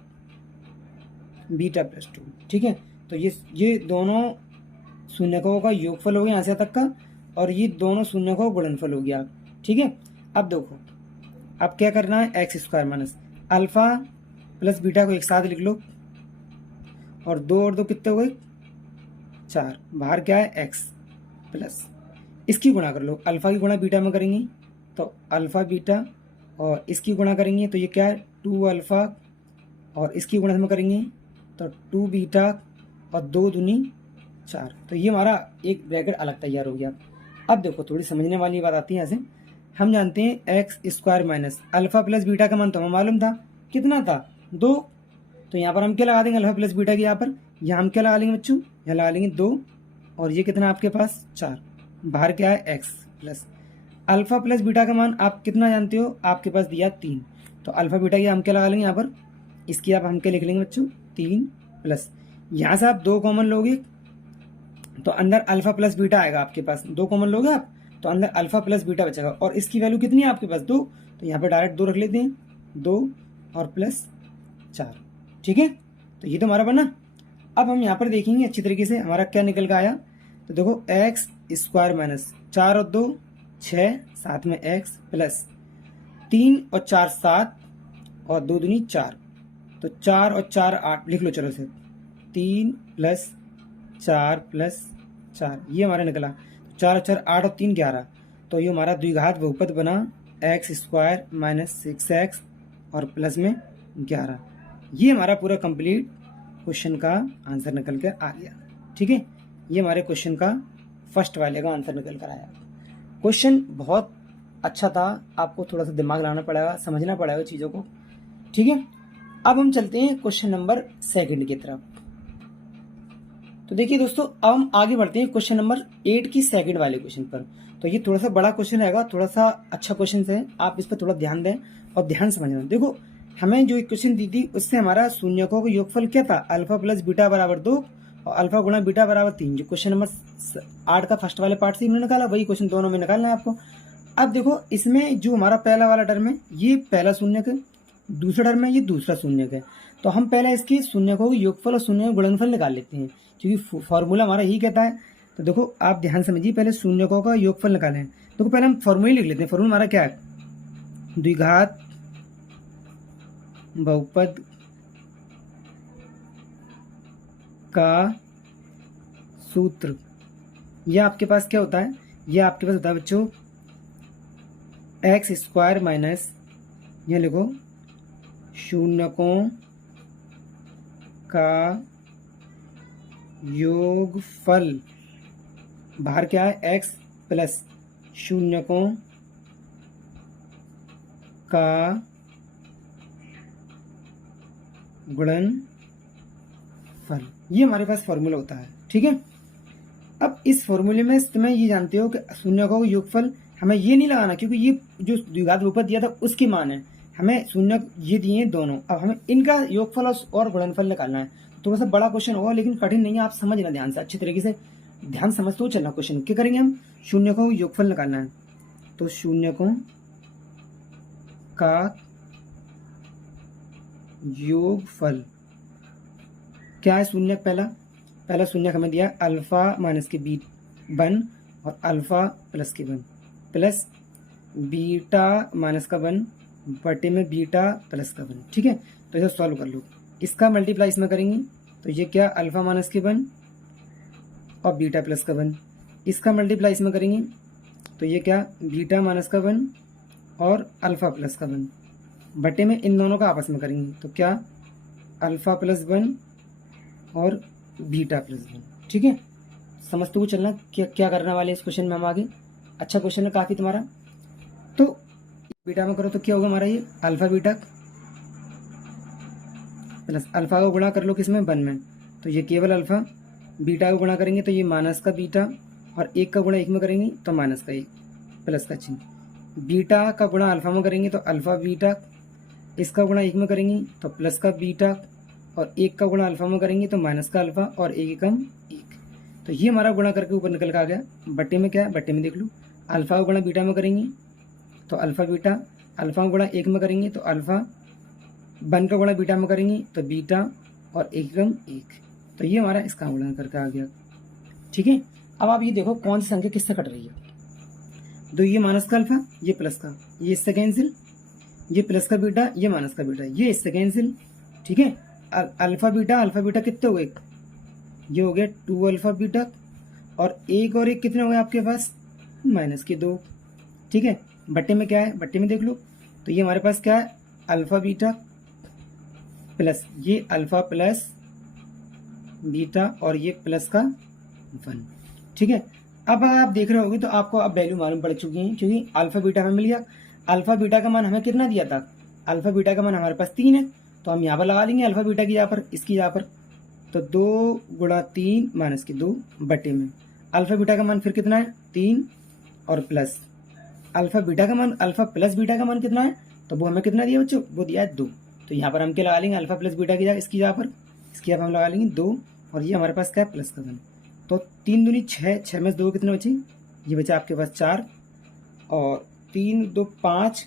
बीटा प्लस 2, ठीक है। तो ये दोनों शून्यकों का योगफल हो गया यहाँ से तक का, और ये दोनों शून्यकों का गुणनफल हो गया, ठीक है। अब देखो अब क्या करना है, x square minus alpha plus beta को एक साथ लिख लो, और 2 और 2 कितने हो गए 4, बाहर क्या है एक्स प्लस, इसकी गुणा कर लो, अल्फा की गुणा बीटा में करेंगे तो अल्फा बीटा, और इसकी गुणा करेंगे तो ये क्या है 2 अल्फा, और इसकी गुणा में करेंगे तो 2 बीटा और 2 दूनी 4, तो ये हमारा एक ब्रैकेट अलग तैयार हो गया। अब देखो थोड़ी समझने वाली बात आती है यहाँ से, हम जानते हैं x square minus alpha plus beta का मान तो हमें मालूम था, कितना था 2, तो यहाँ पर हम क्या लगा देंगे अल्फा प्लस बीटा की, यहाँ हम क्या लगा लेंगे बच्चों, यहाँ लगा लेंगे 2, और ये कितना आपके पास 4, बाहर क्या है x plus alpha plus beta का मान आप कितना जानते हो, आपके पास दिया 3, तो अल्फा बीटा की हम क्या लगा लेंगे यहाँ पर, इसकी आप हम क्या लिख लेंगे बच्चों 3 प्लस, यहाँ से आप 2 कॉमन लोगे तो अंदर अल्फा प्लस बीटा आएगा आपके पास, 2 कॉमन लोगे आप तो अंदर अल्फा प्लस बीटा बचेगा, और इसकी वैल्यू कितनी है आपके पास 2, तो यहाँ पे डायरेक्ट 2 रख लेते हैं, 2 और प्लस 4, ठीक है। तो ये तो हमारा बना। अब हम यहाँ पर देखेंगे अच्छी तरीके से हमारा क्या निकल कर आया, तो देखो एक्स स्क्वायर माइनस 4 और 2 6, साथ में एक्स प्लस 3 और 4 7 और 2 दूनी 4, तो 4 और 4 8 लिख लो, चलो से 3 प्लस 4 प्लस 4, ये हमारा निकला 4 और 4 8 और 3 11, तो ये हमारा द्विघात बहुपद बना एक्स स्क्वायर माइनस 6x और प्लस में 11। ये हमारा पूरा कंप्लीट क्वेश्चन का आंसर निकल कर आ गया, ठीक है। ये हमारे क्वेश्चन का फर्स्ट वाले का आंसर निकल कर आया। क्वेश्चन बहुत अच्छा था, आपको थोड़ा सा दिमाग लगाना पड़ेगा, समझना पड़ेगा चीज़ों को, ठीक है। अब हम चलते हैं क्वेश्चन नंबर 2 की तरफ। तो देखिए दोस्तों अब हम आगे बढ़ते हैं क्वेश्चन नंबर 8 की सेकंड वाले क्वेश्चन पर। तो ये थोड़ा सा बड़ा क्वेश्चन रहेगा, थोड़ा सा अच्छा क्वेश्चन है, आप इस पर थोड़ा ध्यान दें और ध्यान समझना। देखो हमें जो इक्वेशन दी थी उससे हमारा शून्यकों का योगफल क्या था, अल्फा प्लस बीटा बराबर 2 और अल्फा गुणा बीटा बराबर 3। जो क्वेश्चन नंबर 8 का फर्स्ट वाले पार्ट से हमने निकाला वही क्वेश्चन दोनों में निकालना है आपको। अब देखो इसमें जो हमारा पहला वाला टर्म है ये पहला शून्यक है, दूसरा टर्म है ये दूसरा शून्यक है। तो हम पहले इसके शून्यकों के योगफल और शून्य गुणनफल निकाल लेते हैं क्योंकि फॉर्मूला हमारा यही कहता है। तो देखो आप ध्यान समझिए, पहले शून्यकों का योगफल निकालें। देखो पहले हम फॉर्मूला लिख लेते हैं। फॉर्मूला हमारा क्या है, द्विघात बहुपद का सूत्र। यह आपके पास क्या होता है, यह आपके पास होता है बच्चों एक्स स्क्वायर माइनस, यह लिखो शून्यकों का योगफल, बाहर क्या है एक्स प्लस शून्यकों का गुणनफल। ये हमारे पास फॉर्मूला होता है, ठीक है। अब इस फॉर्मूले में तुम्हें ये जानते हो कि शून्यकों का योगफल हमें ये नहीं लगाना क्योंकि ये जो द्विघात बहुपद दिया था उसके मान है, हमें शून्य ये दिए दोनों। अब हमें इनका योगफल और गुणनफल निकालना है। थोड़ा सा बड़ा क्वेश्चन होगा लेकिन कठिन नहीं है, आप समझना ध्यान से, अच्छी तरीके से ध्यान समझते हुए चलना। क्वेश्चन क्या करेंगे हम, शून्यकों का योगफल निकालना है। तो शून्यकों का योगफल क्या है, शून्यक पहला शून्यक हमें दिया अल्फा माइनस के बी वन और अल्फा प्लस के वन प्लस बीटा माइनस का वन बटे में बीटा प्लस का वन, ठीक है। तो इसे सॉल्व कर लो, इसका मल्टीप्लाई इसमें करेंगे तो ये क्या अल्फा माइनस के वन और बीटा प्लस का वन, इसका मल्टीप्लाई इसमें करेंगे तो ये क्या बीटा माइनस का वन और अल्फा प्लस का वन बटे में इन दोनों का आपस में करेंगे तो क्या अल्फा प्लस वन और बीटा प्लस वन, ठीक है। समझते हुए चलना क्या क्या करने वाले इस क्वेश्चन में हम आगे। अच्छा क्वेश्चन है काफी तुम्हारा। तो बीटा में करो तो क्या होगा हमारा, ये अल्फा बीटा प्लस अल्फा का गुणा कर लो किसमें, वन में, तो ये केवल अल्फा। बीटा का गुणा करेंगे तो ये माइनस का बीटा और एक का गुणा एक में करेंगे तो माइनस का एक प्लस का चिन्ह। बीटा का गुणा अल्फा में करेंगे तो अल्फा बीटा, इसका गुणा एक में करेंगे तो प्लस का बीटा और एक का गुणा अल्फा में करेंगे तो माइनस का अल्फा और एक एकम एक। तो ये हमारा गुणा करके ऊपर निकल के आ गया। बट्टे में क्या है, बट्टे में देख लो अल्फा का गुणा बीटा में करेंगे तो अल्फा बीटा, अल्फा का गुणा एक में करेंगे तो अल्फा, वन का गुणा बीटा में करेंगे तो बीटा और एकम एक। तो ये हमारा इसका गुणा करके आ गया, ठीक है। अब आप ये देखो कौन सी संख्या किससे कट रही है। तो ये माइनस का अल्फा, ये प्लस का, ये इससे कैंसिल, ये प्लस का बीटा, ये माइनस का बीटा, ये इससे कैंसिल, ठीक है। अल्फा बीटा कितने हो गए, ये हो गया 2 अल्फा बीटा और एक कितने हो गए आपके पास, माइनस के 2, ठीक है। बट्टे में क्या है, बट्टे में देख लो तो ये हमारे पास क्या है अल्फा बीटा प्लस ये अल्फा प्लस बीटा और ये प्लस का 1, ठीक है। अब अगर आप देख रहे होगे तो आपको अब वैल्यू मालूम पड़ चुकी है क्योंकि अल्फा बीटा हमें मिल गया। अल्फा बीटा का मान हमें कितना दिया था, अल्फा बीटा का मान हमारे पास 3 है तो हम यहाँ पर लगा देंगे अल्फा बीटा की यहाँ पर, इसकी यहाँ पर, तो 2 गुणा 3 माइनस के 2 बटे में अल्फा बीटा का मान फिर कितना है 3 और प्लस अल्फा बीटा का मान, अल्फा प्लस बीटा का मान कितना है, तो वो हमें कितना दिया बच्चों, वो दिया है 2। तो यहाँ पर हम क्या लगा लेंगे अल्फा प्लस बीटा की जगह इसकी यहाँ पर, इसकी यहाँ पर हम लगा लेंगे 2 और ये हमारे पास क्या है प्लस का 1। तो 3 दूनी 6, 6 में 2 कितने बचे, ये बचा आपके पास 4 और 3 2 5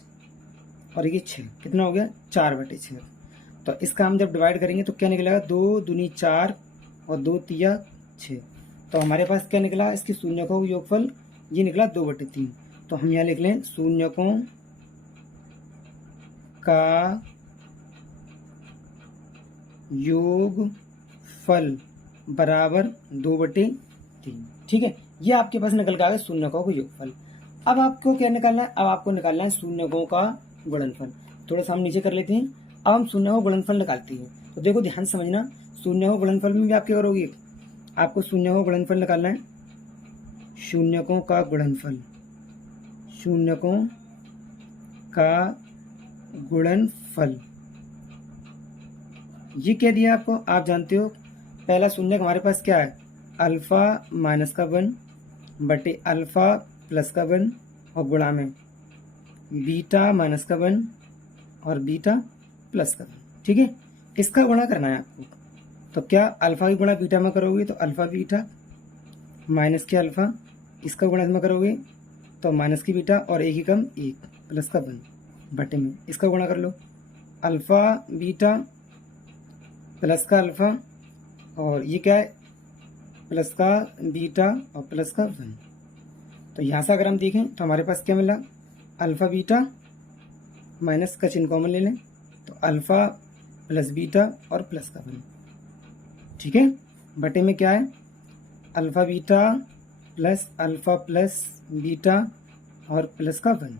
और ये 6, कितना हो गया 4/6। तो इसका हम जब डिवाइड करेंगे तो क्या निकलेगा 2 दूनी 4 और 2 तिया 6। तो हमारे पास क्या निकला, इसके शून्यकों का योगफल ये निकला 2/3। तो हम यहाँ लिख लें शून्यकों का योगफल बराबर 2/3, ठीक है। ये आपके पास निकल के आ गया शून्यकों का योगफल। अब आपको क्या निकालना है, अब आपको निकालना है शून्यकों का गुणनफल। थोड़ा सा हम नीचे कर लेते हैं। अब हम शून्यकों का गुणनफल निकालते हैं। तो देखो ध्यान समझना, शून्यकों का गुणनफल में भी आप क्या करोगे, आपको शून्यकों का गुणनफल निकालना है। शून्यकों का गुणनफल, शून्यकों का गुणनफल ये क्या दिया आपको, आप जानते हो पहला शून्यक हमारे पास क्या है अल्फा माइनस का 1 बटे अल्फा प्लस का 1 और गुणा में बीटा माइनस का 1 और बीटा प्लस का 1। ठीक है, इसका गुणा करना है आपको। तो क्या अल्फा की गुणा बीटा में करोगे तो अल्फा बीटा माइनस के अल्फा, इसका गुणा इसमें करोगे तो माइनस की बीटा और एक ही कम 1 प्लस का 1 बटे में इसका गुणा कर लो, अल्फा बीटा प्लस का अल्फा और ये क्या है प्लस का बीटा और प्लस का 1। तो यहाँ से अगर हम देखें तो हमारे पास क्या मिला, अल्फा बीटा माइनस का चिन्ह कॉमन ले लें तो अल्फा प्लस बीटा और प्लस का 1। ठीक है, बटे में क्या है alpha beta plus alpha plus beta और प्लस का 1।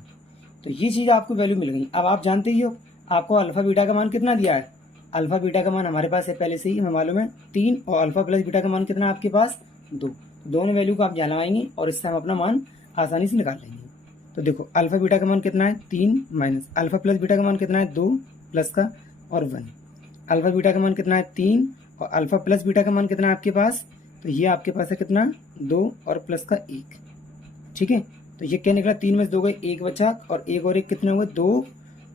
तो ये चीज़ आपको वैल्यू मिल गई। अब आप जानते ही हो आपको अल्फा बीटा का मान कितना दिया है, अल्फा बीटा का मान हमारे पास है पहले से ही हमें मालूम है 3 और अल्फा प्लस बीटा का मान कितना है आपके पास 2। दोनों वैल्यू को आप जानवाएंगे और इससे हम अपना मान आसानी से निकाल लेंगे। तो देखो अल्फा बीटा का मान कितना है 3 माइनस अल्फा प्लस बीटा का मान कितना है 2 प्लस का और 1। अल्फा बीटा का मान कितना है 3 और अल्फा प्लस बीटा का मान कितना है आपके पास, तो ये आपके पास है कितना 2 और प्लस का 1। ठीक है, तो ये क्या निकला 3 में से 2 गए 1 बचा और 1 और 1 कितने हुए 2,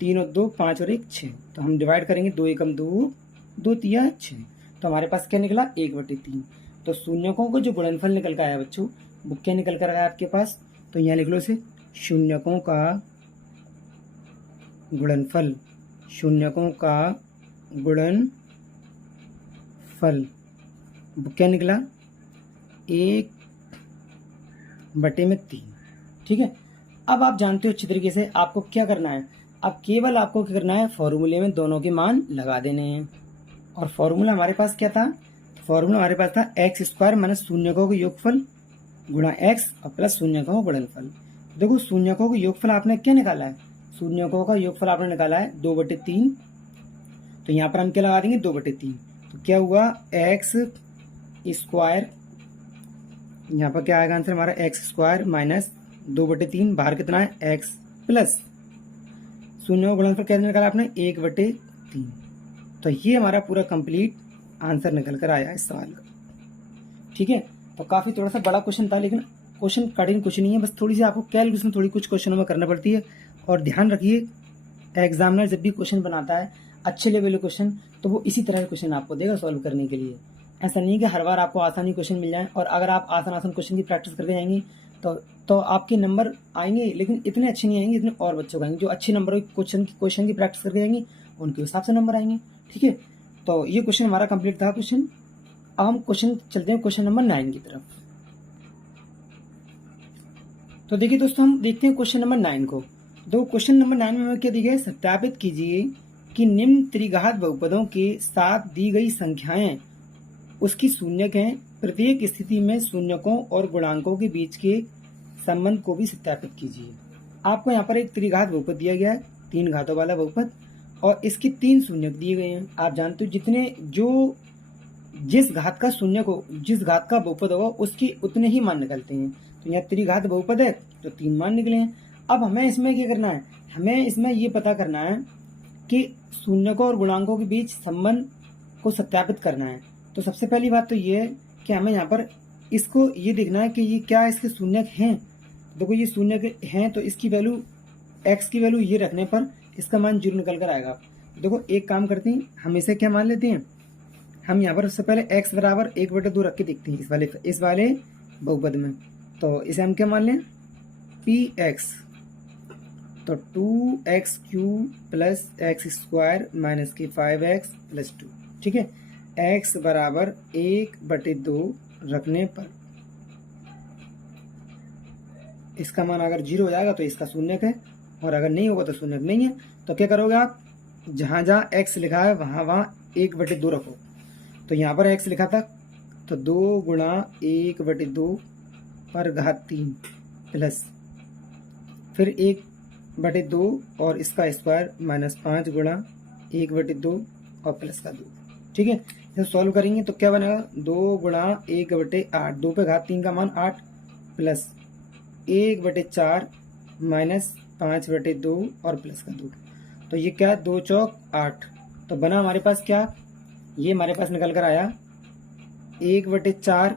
3 और 2 5 और 1 6। तो हम डिवाइड करेंगे 2 एकम 2, 2 तिया 6। तो हमारे पास क्या निकला 1/3। तो शून्यकों को जो गुणनफल निकल कर आया बच्चों वो क्या निकल कर आया आपके पास, तो यहाँ लिख लो इसे शून्यकों का गुणनफल, शून्यकों का गुणनफल वो क्या निकला 1/3। ठीक है, अब आप जानते हो अच्छी तरीके से आपको क्या करना है, अब केवल आपको क्या करना है फॉर्मूले में दोनों के मान लगा देने हैं। और फॉर्मूला हमारे पास क्या था, फॉर्मूला हमारे पास था x² माइनस शून्यकों का योगफल गुणा x और प्लस शून्यकों का गुणनफल। देखो शून्यकों का योगफल आपने क्या निकाला है, शून्यकों का योगफल आपने निकाला है 2/3। तो यहाँ पर हम क्या लगा देंगे 2/3। तो क्या हुआ x², यहाँ पर क्या आएगा आंसर हमारा x² माइनस 2/3, बाहर कितना है x प्लस शून्य का गुणनफल कैसे निकाला आपने 1/3। तो ये हमारा पूरा कंप्लीट आंसर निकल कर आया इस सवाल का। ठीक है, तो काफी थोड़ा सा बड़ा क्वेश्चन था लेकिन क्वेश्चन कठिन कुछ नहीं है, बस थोड़ी सी आपको कैलकुलेशन थोड़ी कुछ क्वेश्चनों में करना पड़ती है। और ध्यान रखिए एग्जामिनर जब भी क्वेश्चन बनाता है अच्छे लेवल क्वेश्चन तो वो इसी तरह के क्वेश्चन आपको देगा सॉल्व करने के लिए। ऐसा नहीं है कि हर बार आपको आसानी क्वेश्चन मिल जाए, और अगर आप आसान क्वेश्चन की प्रैक्टिस करके जाएंगे तो आपके नंबर आएंगे लेकिन इतने अच्छे नहीं आएंगे, इतने और बच्चों को आएंगे जो अच्छे नंबर क्वेश्चन की प्रैक्टिस करके जाएंगे उनके हिसाब से नंबर आएंगे। ठीक है, तो ये क्वेश्चन हमारा कंप्लीट था क्वेश्चन। अब हम क्वेश्चन चलते हैं क्वेश्चन नंबर 9 की तरफ। तो देखिए दोस्तों हम देखते हैं क्वेश्चन नंबर 9 को। दो क्वेश्चन नंबर 9 में हमें क्या दी गई, सत्यापित कीजिए कि निम्न त्रिघात बहुपदों के साथ दी गई संख्याएं उसकी शून्यक हैं, प्रत्येक स्थिति में शून्यकों और गुणांकों के बीच के संबंध को भी सत्यापित कीजिए। आपको यहाँ पर एक त्रिघात बहुपद दिया गया है, 3 घातों वाला बहुपद, और इसके 3 शून्यक दिए गए हैं। आप जानते हो जिस घात का शून्यक हो, जिस घात का बहुपद होगा उसके उतने ही मान निकलते हैं। तो यहाँ त्रिघात बहुपद है तो 3 मान निकले हैं। अब हमें इसमें क्या करना है, हमें इसमें ये पता करना है कि शून्यकों और गुणांकों के बीच संबंध को सत्यापित करना है। तो सबसे पहली बात तो ये है कि हमें यहाँ पर इसको ये देखना है कि ये क्या इसके शून्यक हैं। देखो ये शून्यक हैं तो इसकी वैल्यू x की वैल्यू ये रखने पर इसका मान 0 निकल कर आएगा। देखो एक काम करते हैं, हम इसे क्या मान लेते हैं, हम यहाँ पर सबसे पहले x बराबर 1/2 रख के देखते हैं इस वाले बहुपद में। तो इसे हम क्या मान लें px, तो 2x³ प्लस x² माइनस की 5x प्लस 2। ठीक है, x बराबर 1/2 रखने पर इसका मान अगर 0 हो जाएगा तो इसका शून्यक है, और अगर नहीं होगा तो शून्यक नहीं है। तो क्या करोगे आप, जहां जहां x लिखा है वहां 1/2 रखो। तो यहाँ पर x लिखा था तो 2 गुणा 1/2 पर घात 3 प्लस फिर 1/2 और इसका स्क्वायर माइनस 5 गुणा 1/2 और प्लस का 2। ठीक है, जब सॉल्व करेंगे तो क्या बनेगा 2 गुणा 1/8, 2 पे घात 3 का मान 8 प्लस 1/4 माइनस 5/2 और प्लस का 2। तो ये क्या 2 चौक 8। तो बना हमारे पास क्या, ये हमारे पास निकल कर आया 1/4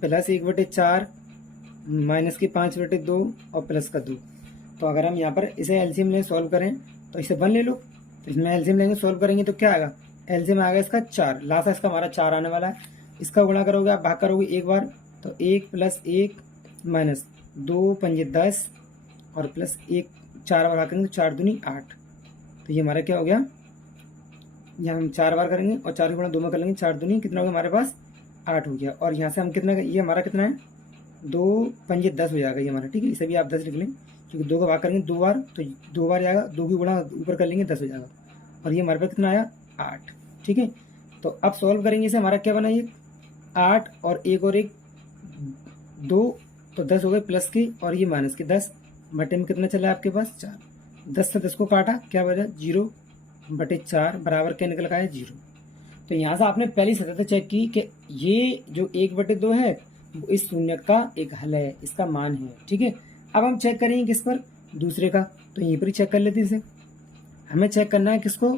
प्लस 1/4 माइनस की 5/2 और प्लस का 2। तो अगर हम यहाँ पर इसे एलसीएम ले सॉल्व करें तो इसे 1 ले लो, तो इसमें एलसीएम लेंगे, सोल्व करेंगे तो क्या आएगा, एलसीएम आएगा इसका 4, लास्ट इसका हमारा 4 आने वाला है। इसका गुणा करोगे आप, भाग करोगे एक बार, तो 1 + 1 माइनस 2 पंजे 10 और प्लस 1, 4 बार भाग करेंगे तो 4 दूनी 8। तो ये हमारा क्या हो गया, यहाँ हम 4 बार करेंगे और 4 गुणा 2 में कर लेंगे, 4 दूनी कितना हो गया हमारे पास 8 हो गया। और यहाँ से हम कितना, ये हमारा कितना है 2 पंजे 10 हो जाएगा ये हमारा, ठीक है। इसे भी आप 10 लिख लें, क्योंकि 2 का भाग करेंगे 2 बार तो 2 बार जाएगा, 2 की गुणा ऊपर कर लेंगे 10 हो जाएगा। और ये हमारे पास कितना आया 8, ठीक है। तो अब सॉल्व करेंगे इसे, हमारा क्या बना ये 8 और 1 और 1 2, तो 10 हो गए प्लस के और ये माइनस के 10 बटे में कितना चला है आपके पास 4, 10 से 10 को काटा क्या बचा 0 बटे 4 बराबर क्या निकल का है 0। तो यहाँ से आपने पहली सतह चेक की कि ये जो 1/2 है वो इस शून्य का एक हल है, इसका मान है, ठीक है। अब हम चेक करेंगे किस पर, दूसरे का, तो यहीं पर ही चेक कर लेते हैं इसे। हमें चेक करना है किसको,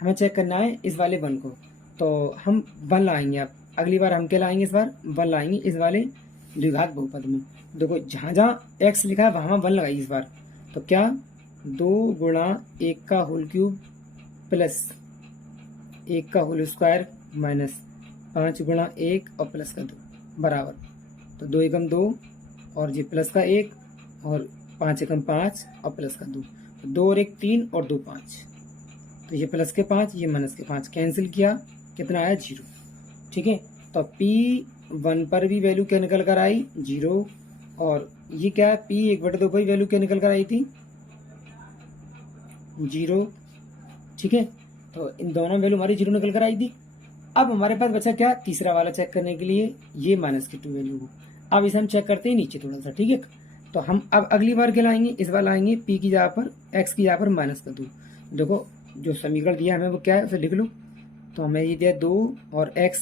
हमें चेक करना है इस वाले 1 को, तो हम 1 लाएंगे। अब अगली बार हम क्या लाएंगे, इस बार 1 लाएंगे इस वाले द्विघात बहुपद में। देखो जहाँ जहाँ x लिखा है वहाँ 1 लगाइए इस बार, तो क्या 2 गुणा 1 का होल क्यूब प्लस 1 का होल स्क्वायर माइनस 5 गुणा 1 और प्लस का 2 बराबर, तो 2 एकम 2 और ये प्लस का 1 और 5 एकम 5 और प्लस का 2, तो 2 और 1 3 और 2 5, तो ये प्लस के 5 ये माइनस के 5 कैंसिल किया, कितना आया 0, ठीक है। तो P1 पर भी वैल्यू क्या निकल कर आई 0, और ये क्या है P1/2 पर भी वैल्यू क्या निकल कर आई थी 0, ठीक है। तो इन दोनों वैल्यू हमारी 0 निकल कर आई थी। अब हमारे पास बचा क्या, तीसरा वाला चेक करने के लिए, ये माइनस की 2 वैल्यू को। अब इसे हम चेक करते हैं नीचे थोड़ा सा, ठीक है। तो हम अब अगली बार क्या लाएंगे, इस बार लाएंगे P की जगह पर x की जगह पर माइनस का 2। देखो जो समीकरण दिया हमें वो क्या है उसे लिख लो, तो हमें ये दिया 2 और x,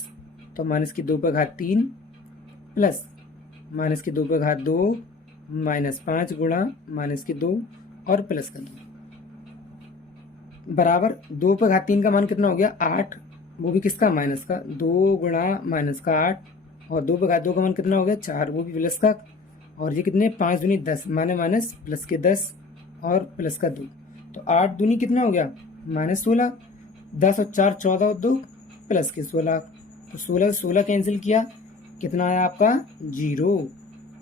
तो माइनस की 2 पर घात 3 प्लस माइनस की 2 पर घात 2 माइनस 5 गुणा माइनस की 2 और प्लस का 2 बराबर 2 पर घात 3 का मान कितना हो गया 8, वो भी किसका माइनस का, 2 गुणा माइनस का 8 और 2 पर घात 2 का मान कितना हो गया 4, वो भी प्लस का, और ये कितने 5 दूनी 10 माने माइनस प्लस के 10 और प्लस का 2, तो 8 दूनी कितना हो गया -16, 10 और 4 14 और 2 प्लस के 16, तो 16 से 16 कैंसिल किया, कितना आया आपका 0।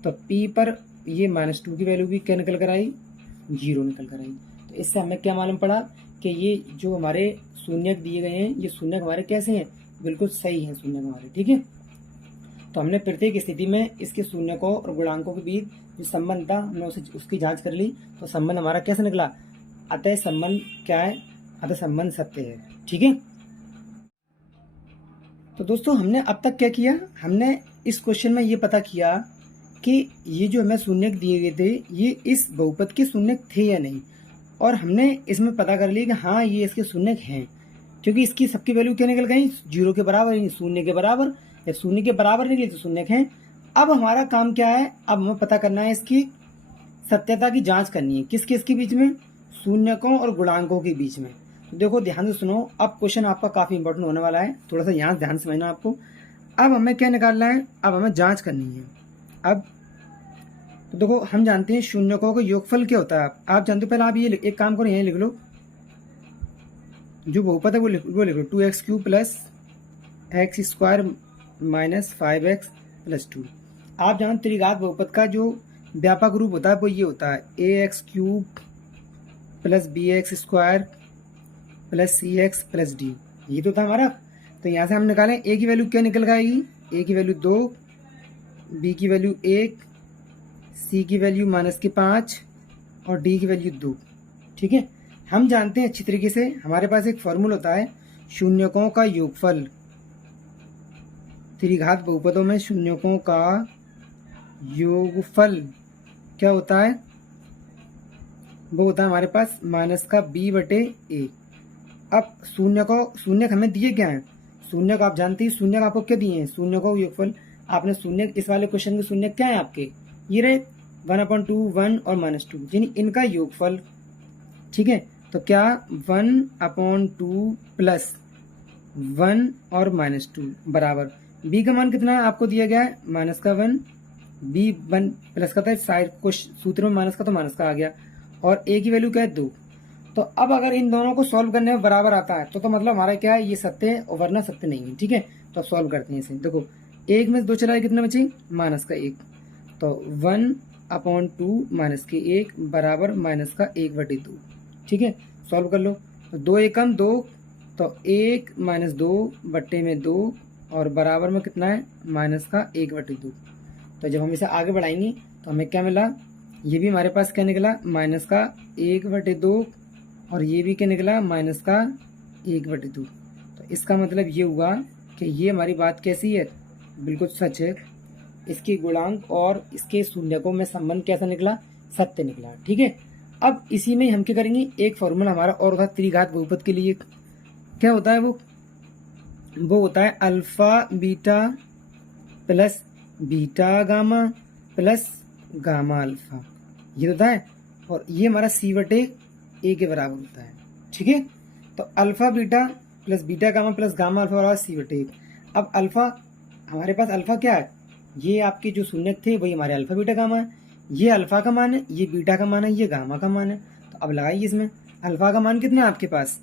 तो P पर ये -2 की वैल्यू भी क्या निकल कर आई 0 निकल कर आई। तो इससे हमें क्या मालूम पड़ा कि ये जो हमारे शून्यक दिए गए हैं ये शून्यक हमारे कैसे हैं, बिल्कुल सही है शून्यक हमारे, ठीक है। तो हमने प्रत्येक स्थिति में इसके शून्यकों और गुणांकों के बीच जो संबंध था हमने उसकी जांच कर ली, तो संबंध हमारा कैसे निकला, अतः संबंध क्या है, अतः संबंध सत्य है, ठीक है। तो दोस्तों हमने अब तक क्या किया, हमने इस क्वेश्चन में ये पता किया कि ये जो हमें शून्यक दिए गए थे ये इस बहुपद के शून्यक थे या नहीं, और हमने इसमें पता कर लिया कि हाँ ये इसके शून्यक हैं, क्योंकि इसकी सबकी वैल्यू क्या निकल गई 0 के बराबर, यानी 0 के बराबर, जब 0 के बराबर निकली तो शून्यक हैं। अब हमारा काम क्या है, अब हमें पता करना है इसकी सत्यता की जांच करनी है, किस किस के बीच में, शून्यकों और गुणांकों के बीच में। तो देखो ध्यान से सुनो, अब क्वेश्चन आपका काफी इंपॉर्टेंट होने वाला है, थोड़ा सा यहाँ ध्यान से समझना आपको। अब हमें क्या निकालना है, अब हमें जांच करनी है। अब तो देखो हम जानते हैं शून्यकों का योगफल क्या होता है, आप जानते हो, पहले आप ये एक काम करो यहीं लिख लो, जो बहुपद है वो लिख लो 2x³ plus x² minus 5x plus 2। आप जानते त्रिघात बहुपद का जो व्यापक रूप होता है वो ये होता है ax³ plus bx² plus cx plus d, ये तो था हमारा। तो यहाँ से हम निकालें a की वैल्यू क्या निकल आएगी, a की वैल्यू 2, b की वैल्यू 1, c की वैल्यू -5 और d की वैल्यू 2, ठीक है। हम जानते हैं अच्छी तरीके से, हमारे पास एक फॉर्मूला होता है शून्यकों का योगफल, त्रिघात बहुपदों में शून्यकों का योगफल क्या होता है, वो होता है हमारे पास -b/a। अब शून्यक हमें दिए क्या हैं, शून्यक आप जानते हैं, शून्यक आपको क्या दिए हैं, शून्यकों का योगफल आपने शून्यक, इस वाले क्वेश्चन के शून्यक क्या है आपके, ये रहे 1/2 1 और -2, यानी इनका योगफल, ठीक है। तो क्या 1/2 प्लस 1 और -2 बराबर b का मान कितना है आपको दिया गया है -1, b 1 प्लस का था, साइड को सूत्र में माइनस का तो माइनस का आ गया, और a की वैल्यू क्या है 2, तो अब अगर इन दोनों को सॉल्व करने में बराबर आता है तो मतलब हमारा क्या है, ये सत्य है और वरना सत्य नहीं है। ठीक है, तो अब सॉल्व करते हैं इसे। देखो 1 में से 2 चला गया, कितना बचे -1, तो 1/2 -1 बराबर -1/2। ठीक है, सॉल्व कर लो। तो 2 एकम 2, तो 1 - 2/2 और बराबर में कितना है -1/2। तो जब हम इसे आगे बढ़ाएंगे तो हमें क्या मिला, ये भी हमारे पास क्या निकला -1/2 और ये भी क्या निकला -1/2। तो इसका मतलब ये हुआ कि ये हमारी बात कैसी है, बिल्कुल सच है। इसकी गुणांक और इसके शून्यकों में संबंध कैसा निकला, सत्य निकला। ठीक है, अब इसी में हम क्या करेंगे, एक फॉर्मूला हमारा और था त्रिघात बहुपद के लिए। क्या होता है वो होता है alpha beta plus beta gamma plus gamma alpha, ये होता है। और ये हमारा C/A के बराबर होता है। ठीक है, तो alpha beta plus beta gamma plus gamma alpha बराबर C/A। अब अल्फा, हमारे पास अल्फा क्या है, ये आपके जो शून्य थे वही हमारे अल्फा बीटा गामा है। ये अल्फा का मान है, ये बीटा का मान है, ये गामा का मान है। तो अब लगाइए इसमें, अल्फा का मान कितना है आपके पास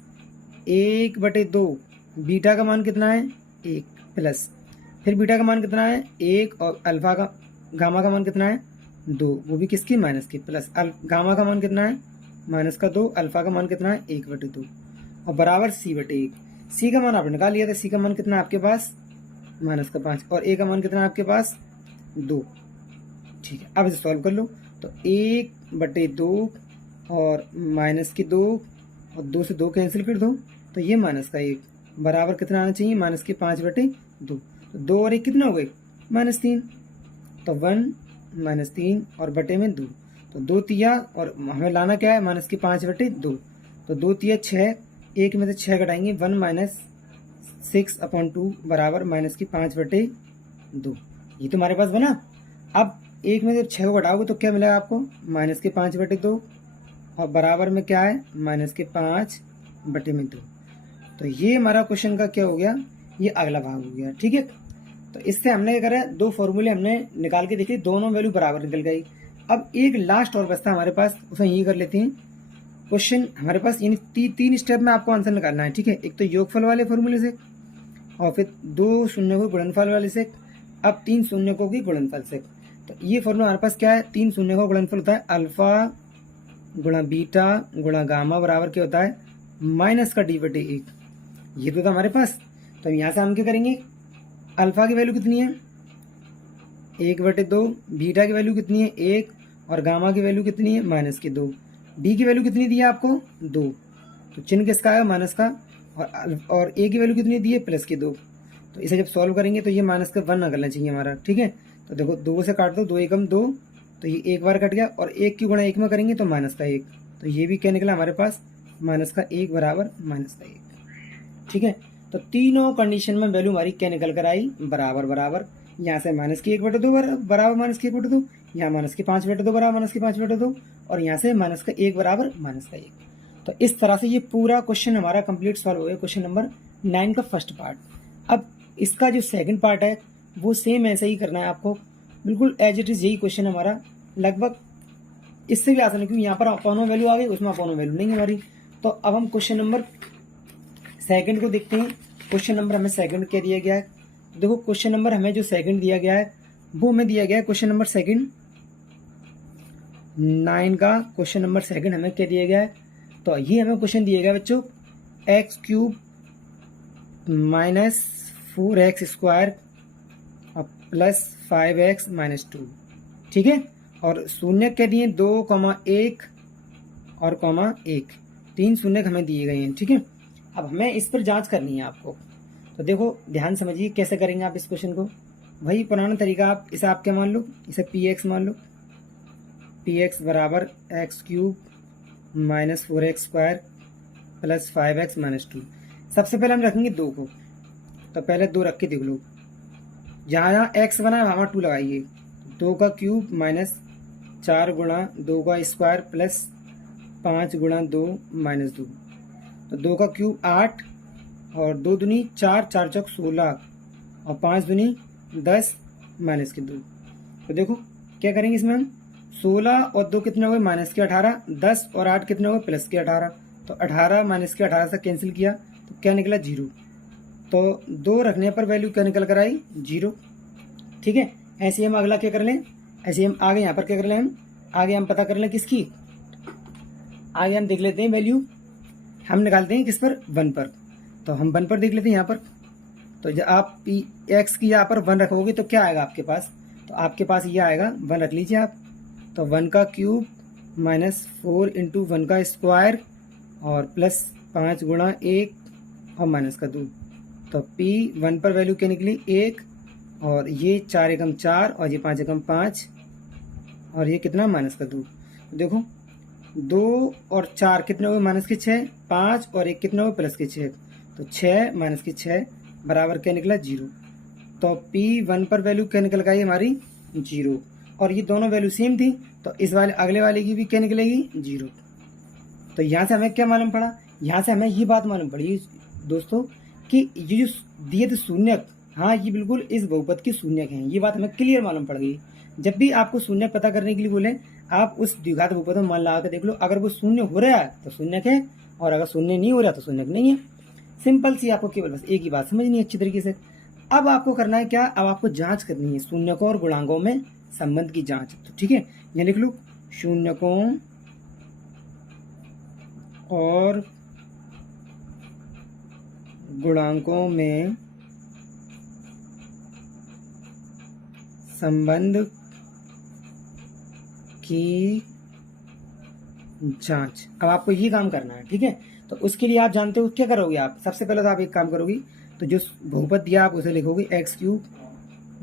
1/2, बीटा का मान कितना है 1 प्लस, फिर बीटा का मान कितना है 1 और अल्फा का गामा का मान कितना है 2, वो भी किसके माइनस के, प्लस गामा का मान कितना है -2, अल्फा का मान कितना है 1/2 और बराबर C/1। सी का मान आपने निकाल लिया था, सी का मान कितना है आपके पास -5 और ए का मान कितना है आपके पास 2। ठीक है, अब इसे सॉल्व कर लो। तो 1/2 और -2 और 2 से 2 कैंसिल कर दो, तो ये -1 बराबर कितना आना चाहिए -5/2। तो 2 और 1 कितना हो गए -3, तो 1 -3 और बटे में 2, तो 2 तिया और हमें लाना क्या है -5/2, तो 2 तिया 6, 1 में से 6 घटाएंगे 1 - 6/2 बराबर -5/2। ये तो हमारे पास बना। अब 1 में से 6 को घटाओगे तो क्या मिलेगा आपको -5/2 और बराबर में क्या है -5/2। तो ये हमारा क्वेश्चन का क्या हो गया, ये अगला भाग हो गया। ठीक है, तो इससे हमने क्या करा, 2 फॉर्मूले हमने निकाल के देखे, दोनों वैल्यू बराबर निकल गई। अब एक लास्ट और बचता हमारे पास, उसे यही कर लेते हैं। क्वेश्चन हमारे पास यानी 3 स्टेप में आपको आंसर निकालना है। ठीक है, एक तो योगफल वाले फॉर्मूले से और फिर 2 शून्य को गुणनफल वाले से, अब 3 शून्यकों की गुणनफल से। तो ये फॉर्मूला हमारे पास क्या है, 3 शून्यकों का गुणनफल होता है अल्फा गुणा बीटा गुणा गामा बराबर क्या होता है -D/1। ये तो था हमारे पास। तो यहाँ से हम क्या करेंगे, अल्फा की वैल्यू कितनी है 1/2, बीटा की वैल्यू कितनी है 1 और गामा की वैल्यू कितनी है -2। डी की वैल्यू कितनी दी है आपको 2, तो चिन्ह किसका है माइनस का, और ए की वैल्यू कितनी दी है +2। तो इसे जब सॉल्व करेंगे तो ये -1 निकलना चाहिए हमारा। ठीक है, तो देखो 2 से काट दो, 2 एकम 2, तो ये एक बार कट गया और 1 की गुणा 1 में करेंगे तो -1, तो ये भी क्या निकला हमारे पास -1 बराबर -1। ठीक है, तो तीनों कंडीशन में वैल्यू हमारी क्या निकल कर आई बराबर बराबर। यहाँ से -1/2 बराबर -1/2, यहाँ -5/2 बराबर -5/2 और यहाँ से -1 बराबर -1। तो इस तरह से ये पूरा क्वेश्चन हमारा कंप्लीट सॉल्व हो गया, क्वेश्चन नंबर 9 का फर्स्ट पार्ट। अब इसका जो सेकंड पार्ट है वो सेम ऐसे ही करना है आपको, बिल्कुल एज इट इज यही क्वेश्चन हमारा, लगभग इससे भी आसान है क्योंकि यहाँ पर अपोनो वैल्यू आ गई, उसमें अपोनो वैल्यू नहीं है हमारी। तो अब हम क्वेश्चन नंबर सेकंड को देखते हैं। क्वेश्चन नंबर हमें सेकंड क्या दिया गया है, देखो क्वेश्चन नंबर हमें जो सेकंड दिया गया है वो हमें दिया गया है क्वेश्चन नंबर सेकंड 9 का क्वेश्चन नंबर सेकंड हमें क्या दिया गया है। तो ये हमें क्वेश्चन दिया गया बच्चों x³ -4x² प्लस 5x -2। ठीक है, और शून्य क्या दिए 2, 1 और 1, 3 शून्य हमें दिए गए हैं। ठीक है, अब हमें इस पर जांच करनी है आपको। तो देखो ध्यान समझिए कैसे करेंगे आप इस क्वेश्चन को, वही पुराना तरीका, आप इसे आप क्या मान लो, इसे px मान लो, px बराबर x³ -4x² प्लस 5x -2। सबसे पहले हम रखेंगे 2 को, तो पहले 2 रख के देख लो, जहाँ जहाँ x बना है वहाँ 2 लगाइए। 2 का क्यूब -4 गुणा 2 का स्क्वायर प्लस 5 गुणा 2 -2, तो 2 का क्यूब 8 और 2 दूनी 4, 4 चौक 16 और 5 दूनी 10 -2। तो देखो क्या करेंगे इसमें हम, 16 और 2 कितने हो गए -18, 10 और 8 कितने हो गए +18। तो 18 माइनस के 18 से कैंसिल किया तो क्या निकला 0। तो 2 रखने पर वैल्यू क्या निकल कर आई 0। ठीक है, ऐसे हम अगला क्या कर लें, ऐसे हम आगे यहाँ पर क्या कर लें, हम आगे हम पता कर लें किसकी, आगे हम देख लेते हैं वैल्यू, हम निकालते हैं किस पर 1 पर। तो हम 1 पर देख लेते हैं यहाँ पर। तो जब आप पी एक्स की यहाँ पर 1 रखोगे तो क्या आएगा आपके पास, तो आपके पास ये आएगा 1 रख लीजिए आप। तो 1 का क्यूब माइनस 4 इंटू 1 का स्क्वायर और प्लस 5 गुणा 1 और माइनस का 2। तो पी 1 पर वैल्यू क्या निकली 1, और ये 4 एकम 4 और ये 5 एकम 5 और ये कितना माइनस का 2। देखो 2 और 4 कितने हुए माइनस के 6, 5 और 1 कितने हुए प्लस के 6। तो 6 माइनस के 6 बराबर क्या निकला 0। तो P1 पर वैल्यू क्या निकल गई हमारी 0, और ये दोनों वैल्यू सेम थी तो इस वाले अगले वाले की भी क्या निकलेगी 0। तो यहाँ से हमें क्या मालूम पड़ा, यहाँ से हमें ये बात मालूम पड़ी दोस्तों कि ये जो दिए थे शून्यक, हाँ ये बिल्कुल इस बहुपद के शून्यक हैं, ये बात हमें क्लियर मालूम पड़ गई। जब भी आपको शून्यक पता करने के लिए बोले आप उस द्विघात बहुपद में मान लगा के देख लो, अगर वो शून्य हो रहा है तो शून्यक है, और अगर शून्य नहीं हो रहा तो शून्यक नहीं है। सिंपल सी, आपको केवल बस एक ही बात समझनी है अच्छी तरीके से। अब आपको करना है क्या, अब आपको जांच करनी है शून्यकों और गुणांकों में संबंध की जांच। तो ठीक है, ये लिख लो शून्यकों और गुणांकों में संबंध की जांच। अब आपको ये काम करना है, ठीक है। तो उसके लिए आप जानते हो क्या करोगे, आप सबसे पहले तो आप एक काम करोगे, तो जो बहुपद दिया आप उसे लिखोगे x cube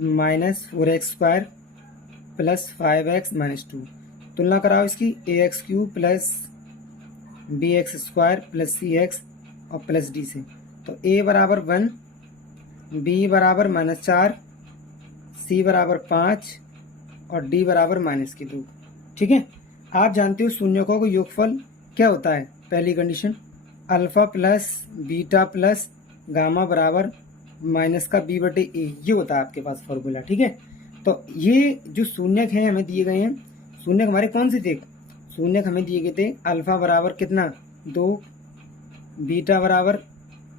minus 4x square plus 5x minus 2। तुलना कराओ इसकी, a x cube plus b x square plus c x और प्लस डी से। तो ए बराबर 1, बी बराबर -4, सी बराबर 5 और डी बराबर -2। ठीक है, आप जानते हो शून्यकों का योगफल क्या होता है, पहली condition alpha plus beta plus gamma बराबर माइनस का बी बटे ए, ये होता है आपके पास फॉर्मूला। ठीक है, तो ये जो शून्यक हैं हमें दिए गए हैं, शून्यक हमारे कौन से थे, शून्यक हमें दिए गए थे अल्फा बराबर कितना 2, बीटा बराबर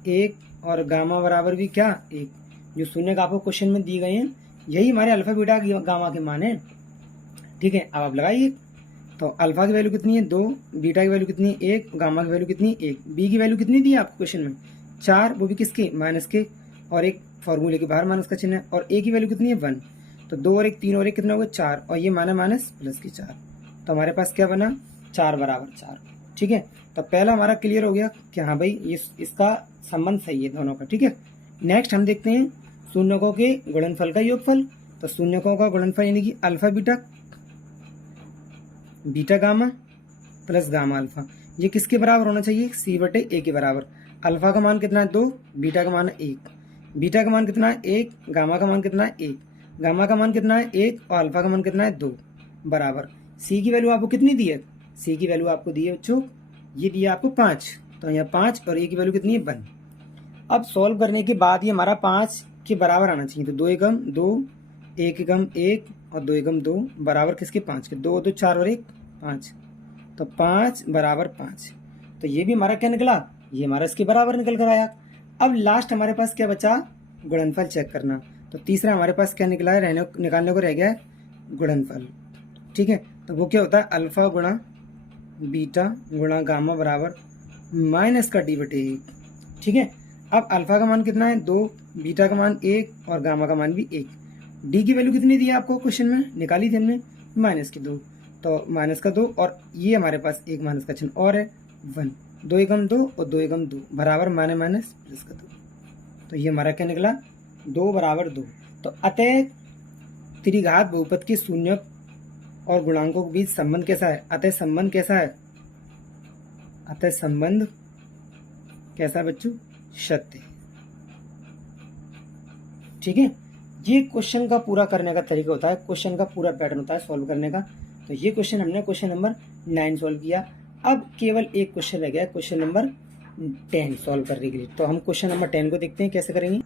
1 और गामा बराबर भी क्या 1। जो शून्यक आपको क्वेश्चन में दिए गए हैं यही हमारे अल्फा बीटा गामा के मान है। ठीक है, अब आप लगाइए, तो अल्फा की वैल्यू कितनी है 2, बीटा की वैल्यू कितनी है 1, गामा की वैल्यू कितनी है 1, बी की वैल्यू कितनी दी है आपको क्वेश्चन में 4, वो भी किसके माइनस के, और एक फॉर्मूले के बाहर माइनस का चिन्ह है, और ए की वैल्यू कितनी है 1। तो 2 और 1 3 और 1 कितना होगा 4, और ये माना माइनस प्लस के 4। तो हमारे पास क्या बना 4 बराबर 4। ठीक है, तो पहला हमारा क्लियर हो गया कि हाँ भाई ये इसका संबंध सही है दोनों का। ठीक है, नेक्स्ट हम देखते हैं शून्यकों के गुणनफल का योगफल। तो शून्यकों का गुणनफल यानी कि alpha beta, beta gamma plus gamma alpha, ये किसके बराबर होना चाहिए सी बटे ए के बराबर। अल्फा का मान कितना है 2, बीटा का मान है 1, बीटा का मान कितना है 1, गामा का मान कितना है 1, गामा का मान कितना है 1 और अल्फा का मान कितना है 2 बराबर। सी की वैल्यू आपको कितनी दी है, सी की वैल्यू आपको दी है बच्चों, ये दिया आपको 5, तो यहाँ 5 और ए की वैल्यू कितनी है 1। अब सॉल्व करने के बाद ये हमारा 5 के बराबर आना चाहिए। तो 2 एकम 2, 1 एकम 1 और 2 एकम 2 बराबर किसके 5 के, 2 2 4 और 1 5, तो 5 बराबर 5। तो ये भी हमारा क्या निकला, ये हमारा इसके बराबर निकल कर आया। अब लास्ट हमारे पास क्या बचा, गुणनफल चेक करना। तो तीसरा हमारे पास क्या निकला है, निकालने को रह गया है गुणनफल। ठीक है, तो वो क्या होता है अल्फा गुणा बीटा गुणा गामा बराबर माइनस का डी बटे 1। ठीक है, अब अल्फा का मान कितना है 2, बीटा का मान 1 और गामा का मान भी 1। डी की वैल्यू कितनी दी है आपको क्वेश्चन में, निकाली थी हमने -2, तो -2 और ये हमारे पास एक माइनस का चिन्ह और है 1, 2 एकम 2 और 2 एकम 2 बराबर माइनस प्लस का 2। तो ये हमारा क्या निकला 2 बराबर 2। तो अतः त्रिघात बहुपद के शून्यक और गुणांकों के बीच संबंध कैसा है, अतः संबंध कैसा है, अतः संबंध कैसा बच्चों सत्य। ठीक है, ये क्वेश्चन का पूरा करने का तरीका होता है, क्वेश्चन का पूरा पैटर्न होता है सॉल्व करने का। तो ये क्वेश्चन हमने क्वेश्चन नंबर 9 सॉल्व किया। अब केवल एक क्वेश्चन रह गया क्वेश्चन नंबर 10 सॉल्व करने के लिए। तो हम क्वेश्चन नंबर 10 को देखते हैं कैसे करेंगे।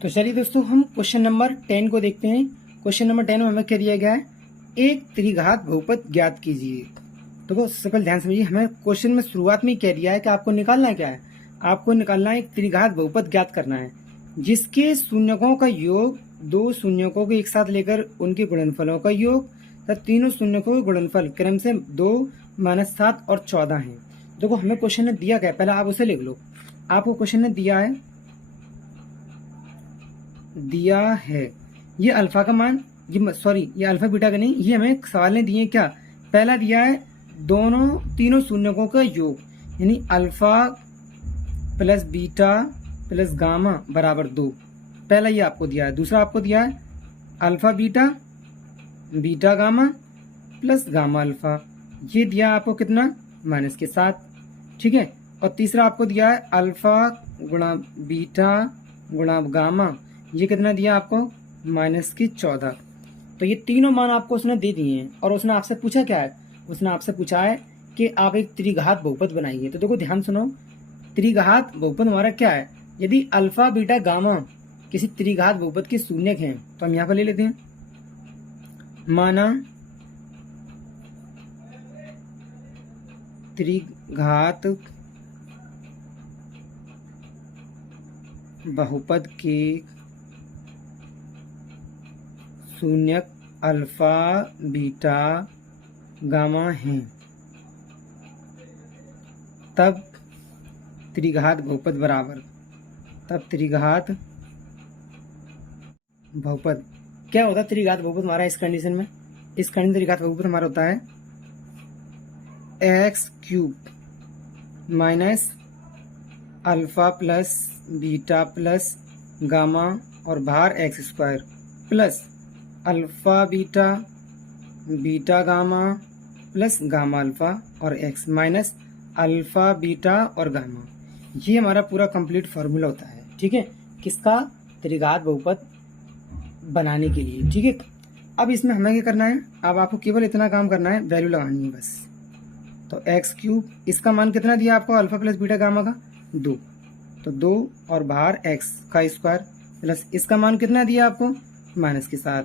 तो चलिए दोस्तों हम क्वेश्चन नंबर 10 को देखते हैं। क्वेश्चन नंबर 10 में हमें क्या दिया गया है, एक त्रिघात बहुपद ज्ञात कीजिए। देखो सबसे पहले ध्यान समझिए, हमें क्वेश्चन में शुरुआत में ही कह दिया है कि आपको निकालना क्या है, आपको निकालना है एक त्रिघात बहुपद ज्ञात करना है जिसके शून्यकों का योग दो शून्यकों को एक साथ लेकर उनके गुणनफलों का योग तथा तीनों शून्यकों के गुणनफल क्रम से 2, -7 और 14 हैं। देखो हमें क्वेश्चन ने दिया क्या है, पहले आप उसे लिख लो। आपको क्वेश्चन ने दिया है ये अल्फा का मान, ये अल्फा बीटा का नहीं, ये हमें सवाल ने दिए क्या, पहला दिया है तीनों शून्यकों का योग, यानी alpha plus beta plus gamma बराबर 2, पहला ये आपको दिया है। दूसरा आपको दिया है alpha beta beta gamma plus gamma alpha, ये दिया आपको कितना, -7, ठीक है। और तीसरा आपको दिया है अल्फा गुणा बीटा गुणा गामा, ये कितना दिया आपको, -14। तो ये तीनों मान आपको उसने दे दिए हैं और उसने आपसे पूछा क्या है, उसने आपसे पूछा है कि आप एक त्रिघात बहुपद बनाइए। तो देखो ध्यान सुनो, त्रिघात बहुपद हमारा क्या है, यदि अल्फा बीटा गामा किसी त्रिघात बहुपद के शून्यक हैं तो हम यहाँ पर ले लेते हैं, माना त्रिघात बहुपद के शून्यक अल्फा बीटा गामा हैं, तब त्रिघात बहुपद बराबर, तब त्रिघात बहुपद क्या होता है, त्रिघात बहुपद हमारा इस कंडीशन में, इस कंडीशन त्रिघात बहुपद हमारा होता है x³ minus alpha plus beta plus gamma और बाहर x² plus alpha beta beta gamma plus gamma alpha और x माइनस अल्फा बीटा और गामा, ये हमारा पूरा कंप्लीट फार्मूला होता है, ठीक है, किसका, त्रिघात बहुपद बनाने के लिए, ठीक है। अब इसमें हमें क्या करना है, अब आपको केवल इतना काम करना है, वैल्यू लगानी है बस। तो x³, इसका मान कितना दिया आपको, अल्फा प्लस बीटा गामा का 2, तो 2 और बाहर x का स्क्वायर प्लस इसका मान कितना दिया आपको, -7,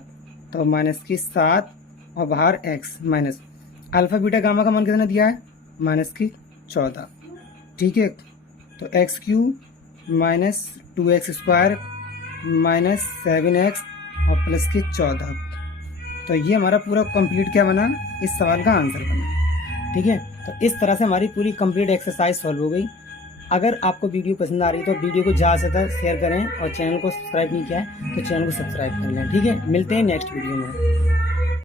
तो -7 और बाहर x minus alpha beta gamma का मान कितना दिया है, -14, ठीक है। तो x³ minus 2x² minus 7x और प्लस के 14, तो ये हमारा पूरा कंप्लीट क्या बना, इस सवाल का आंसर बना, ठीक है। तो इस तरह से हमारी पूरी कंप्लीट एक्सरसाइज सॉल्व हो गई। अगर आपको वीडियो पसंद आ रही है तो वीडियो को ज़्यादा से ज़्यादा शेयर करें और चैनल को सब्सक्राइब नहीं किया है तो चैनल को सब्सक्राइब कर लें, ठीक है। मिलते हैं नेक्स्ट वीडियो में।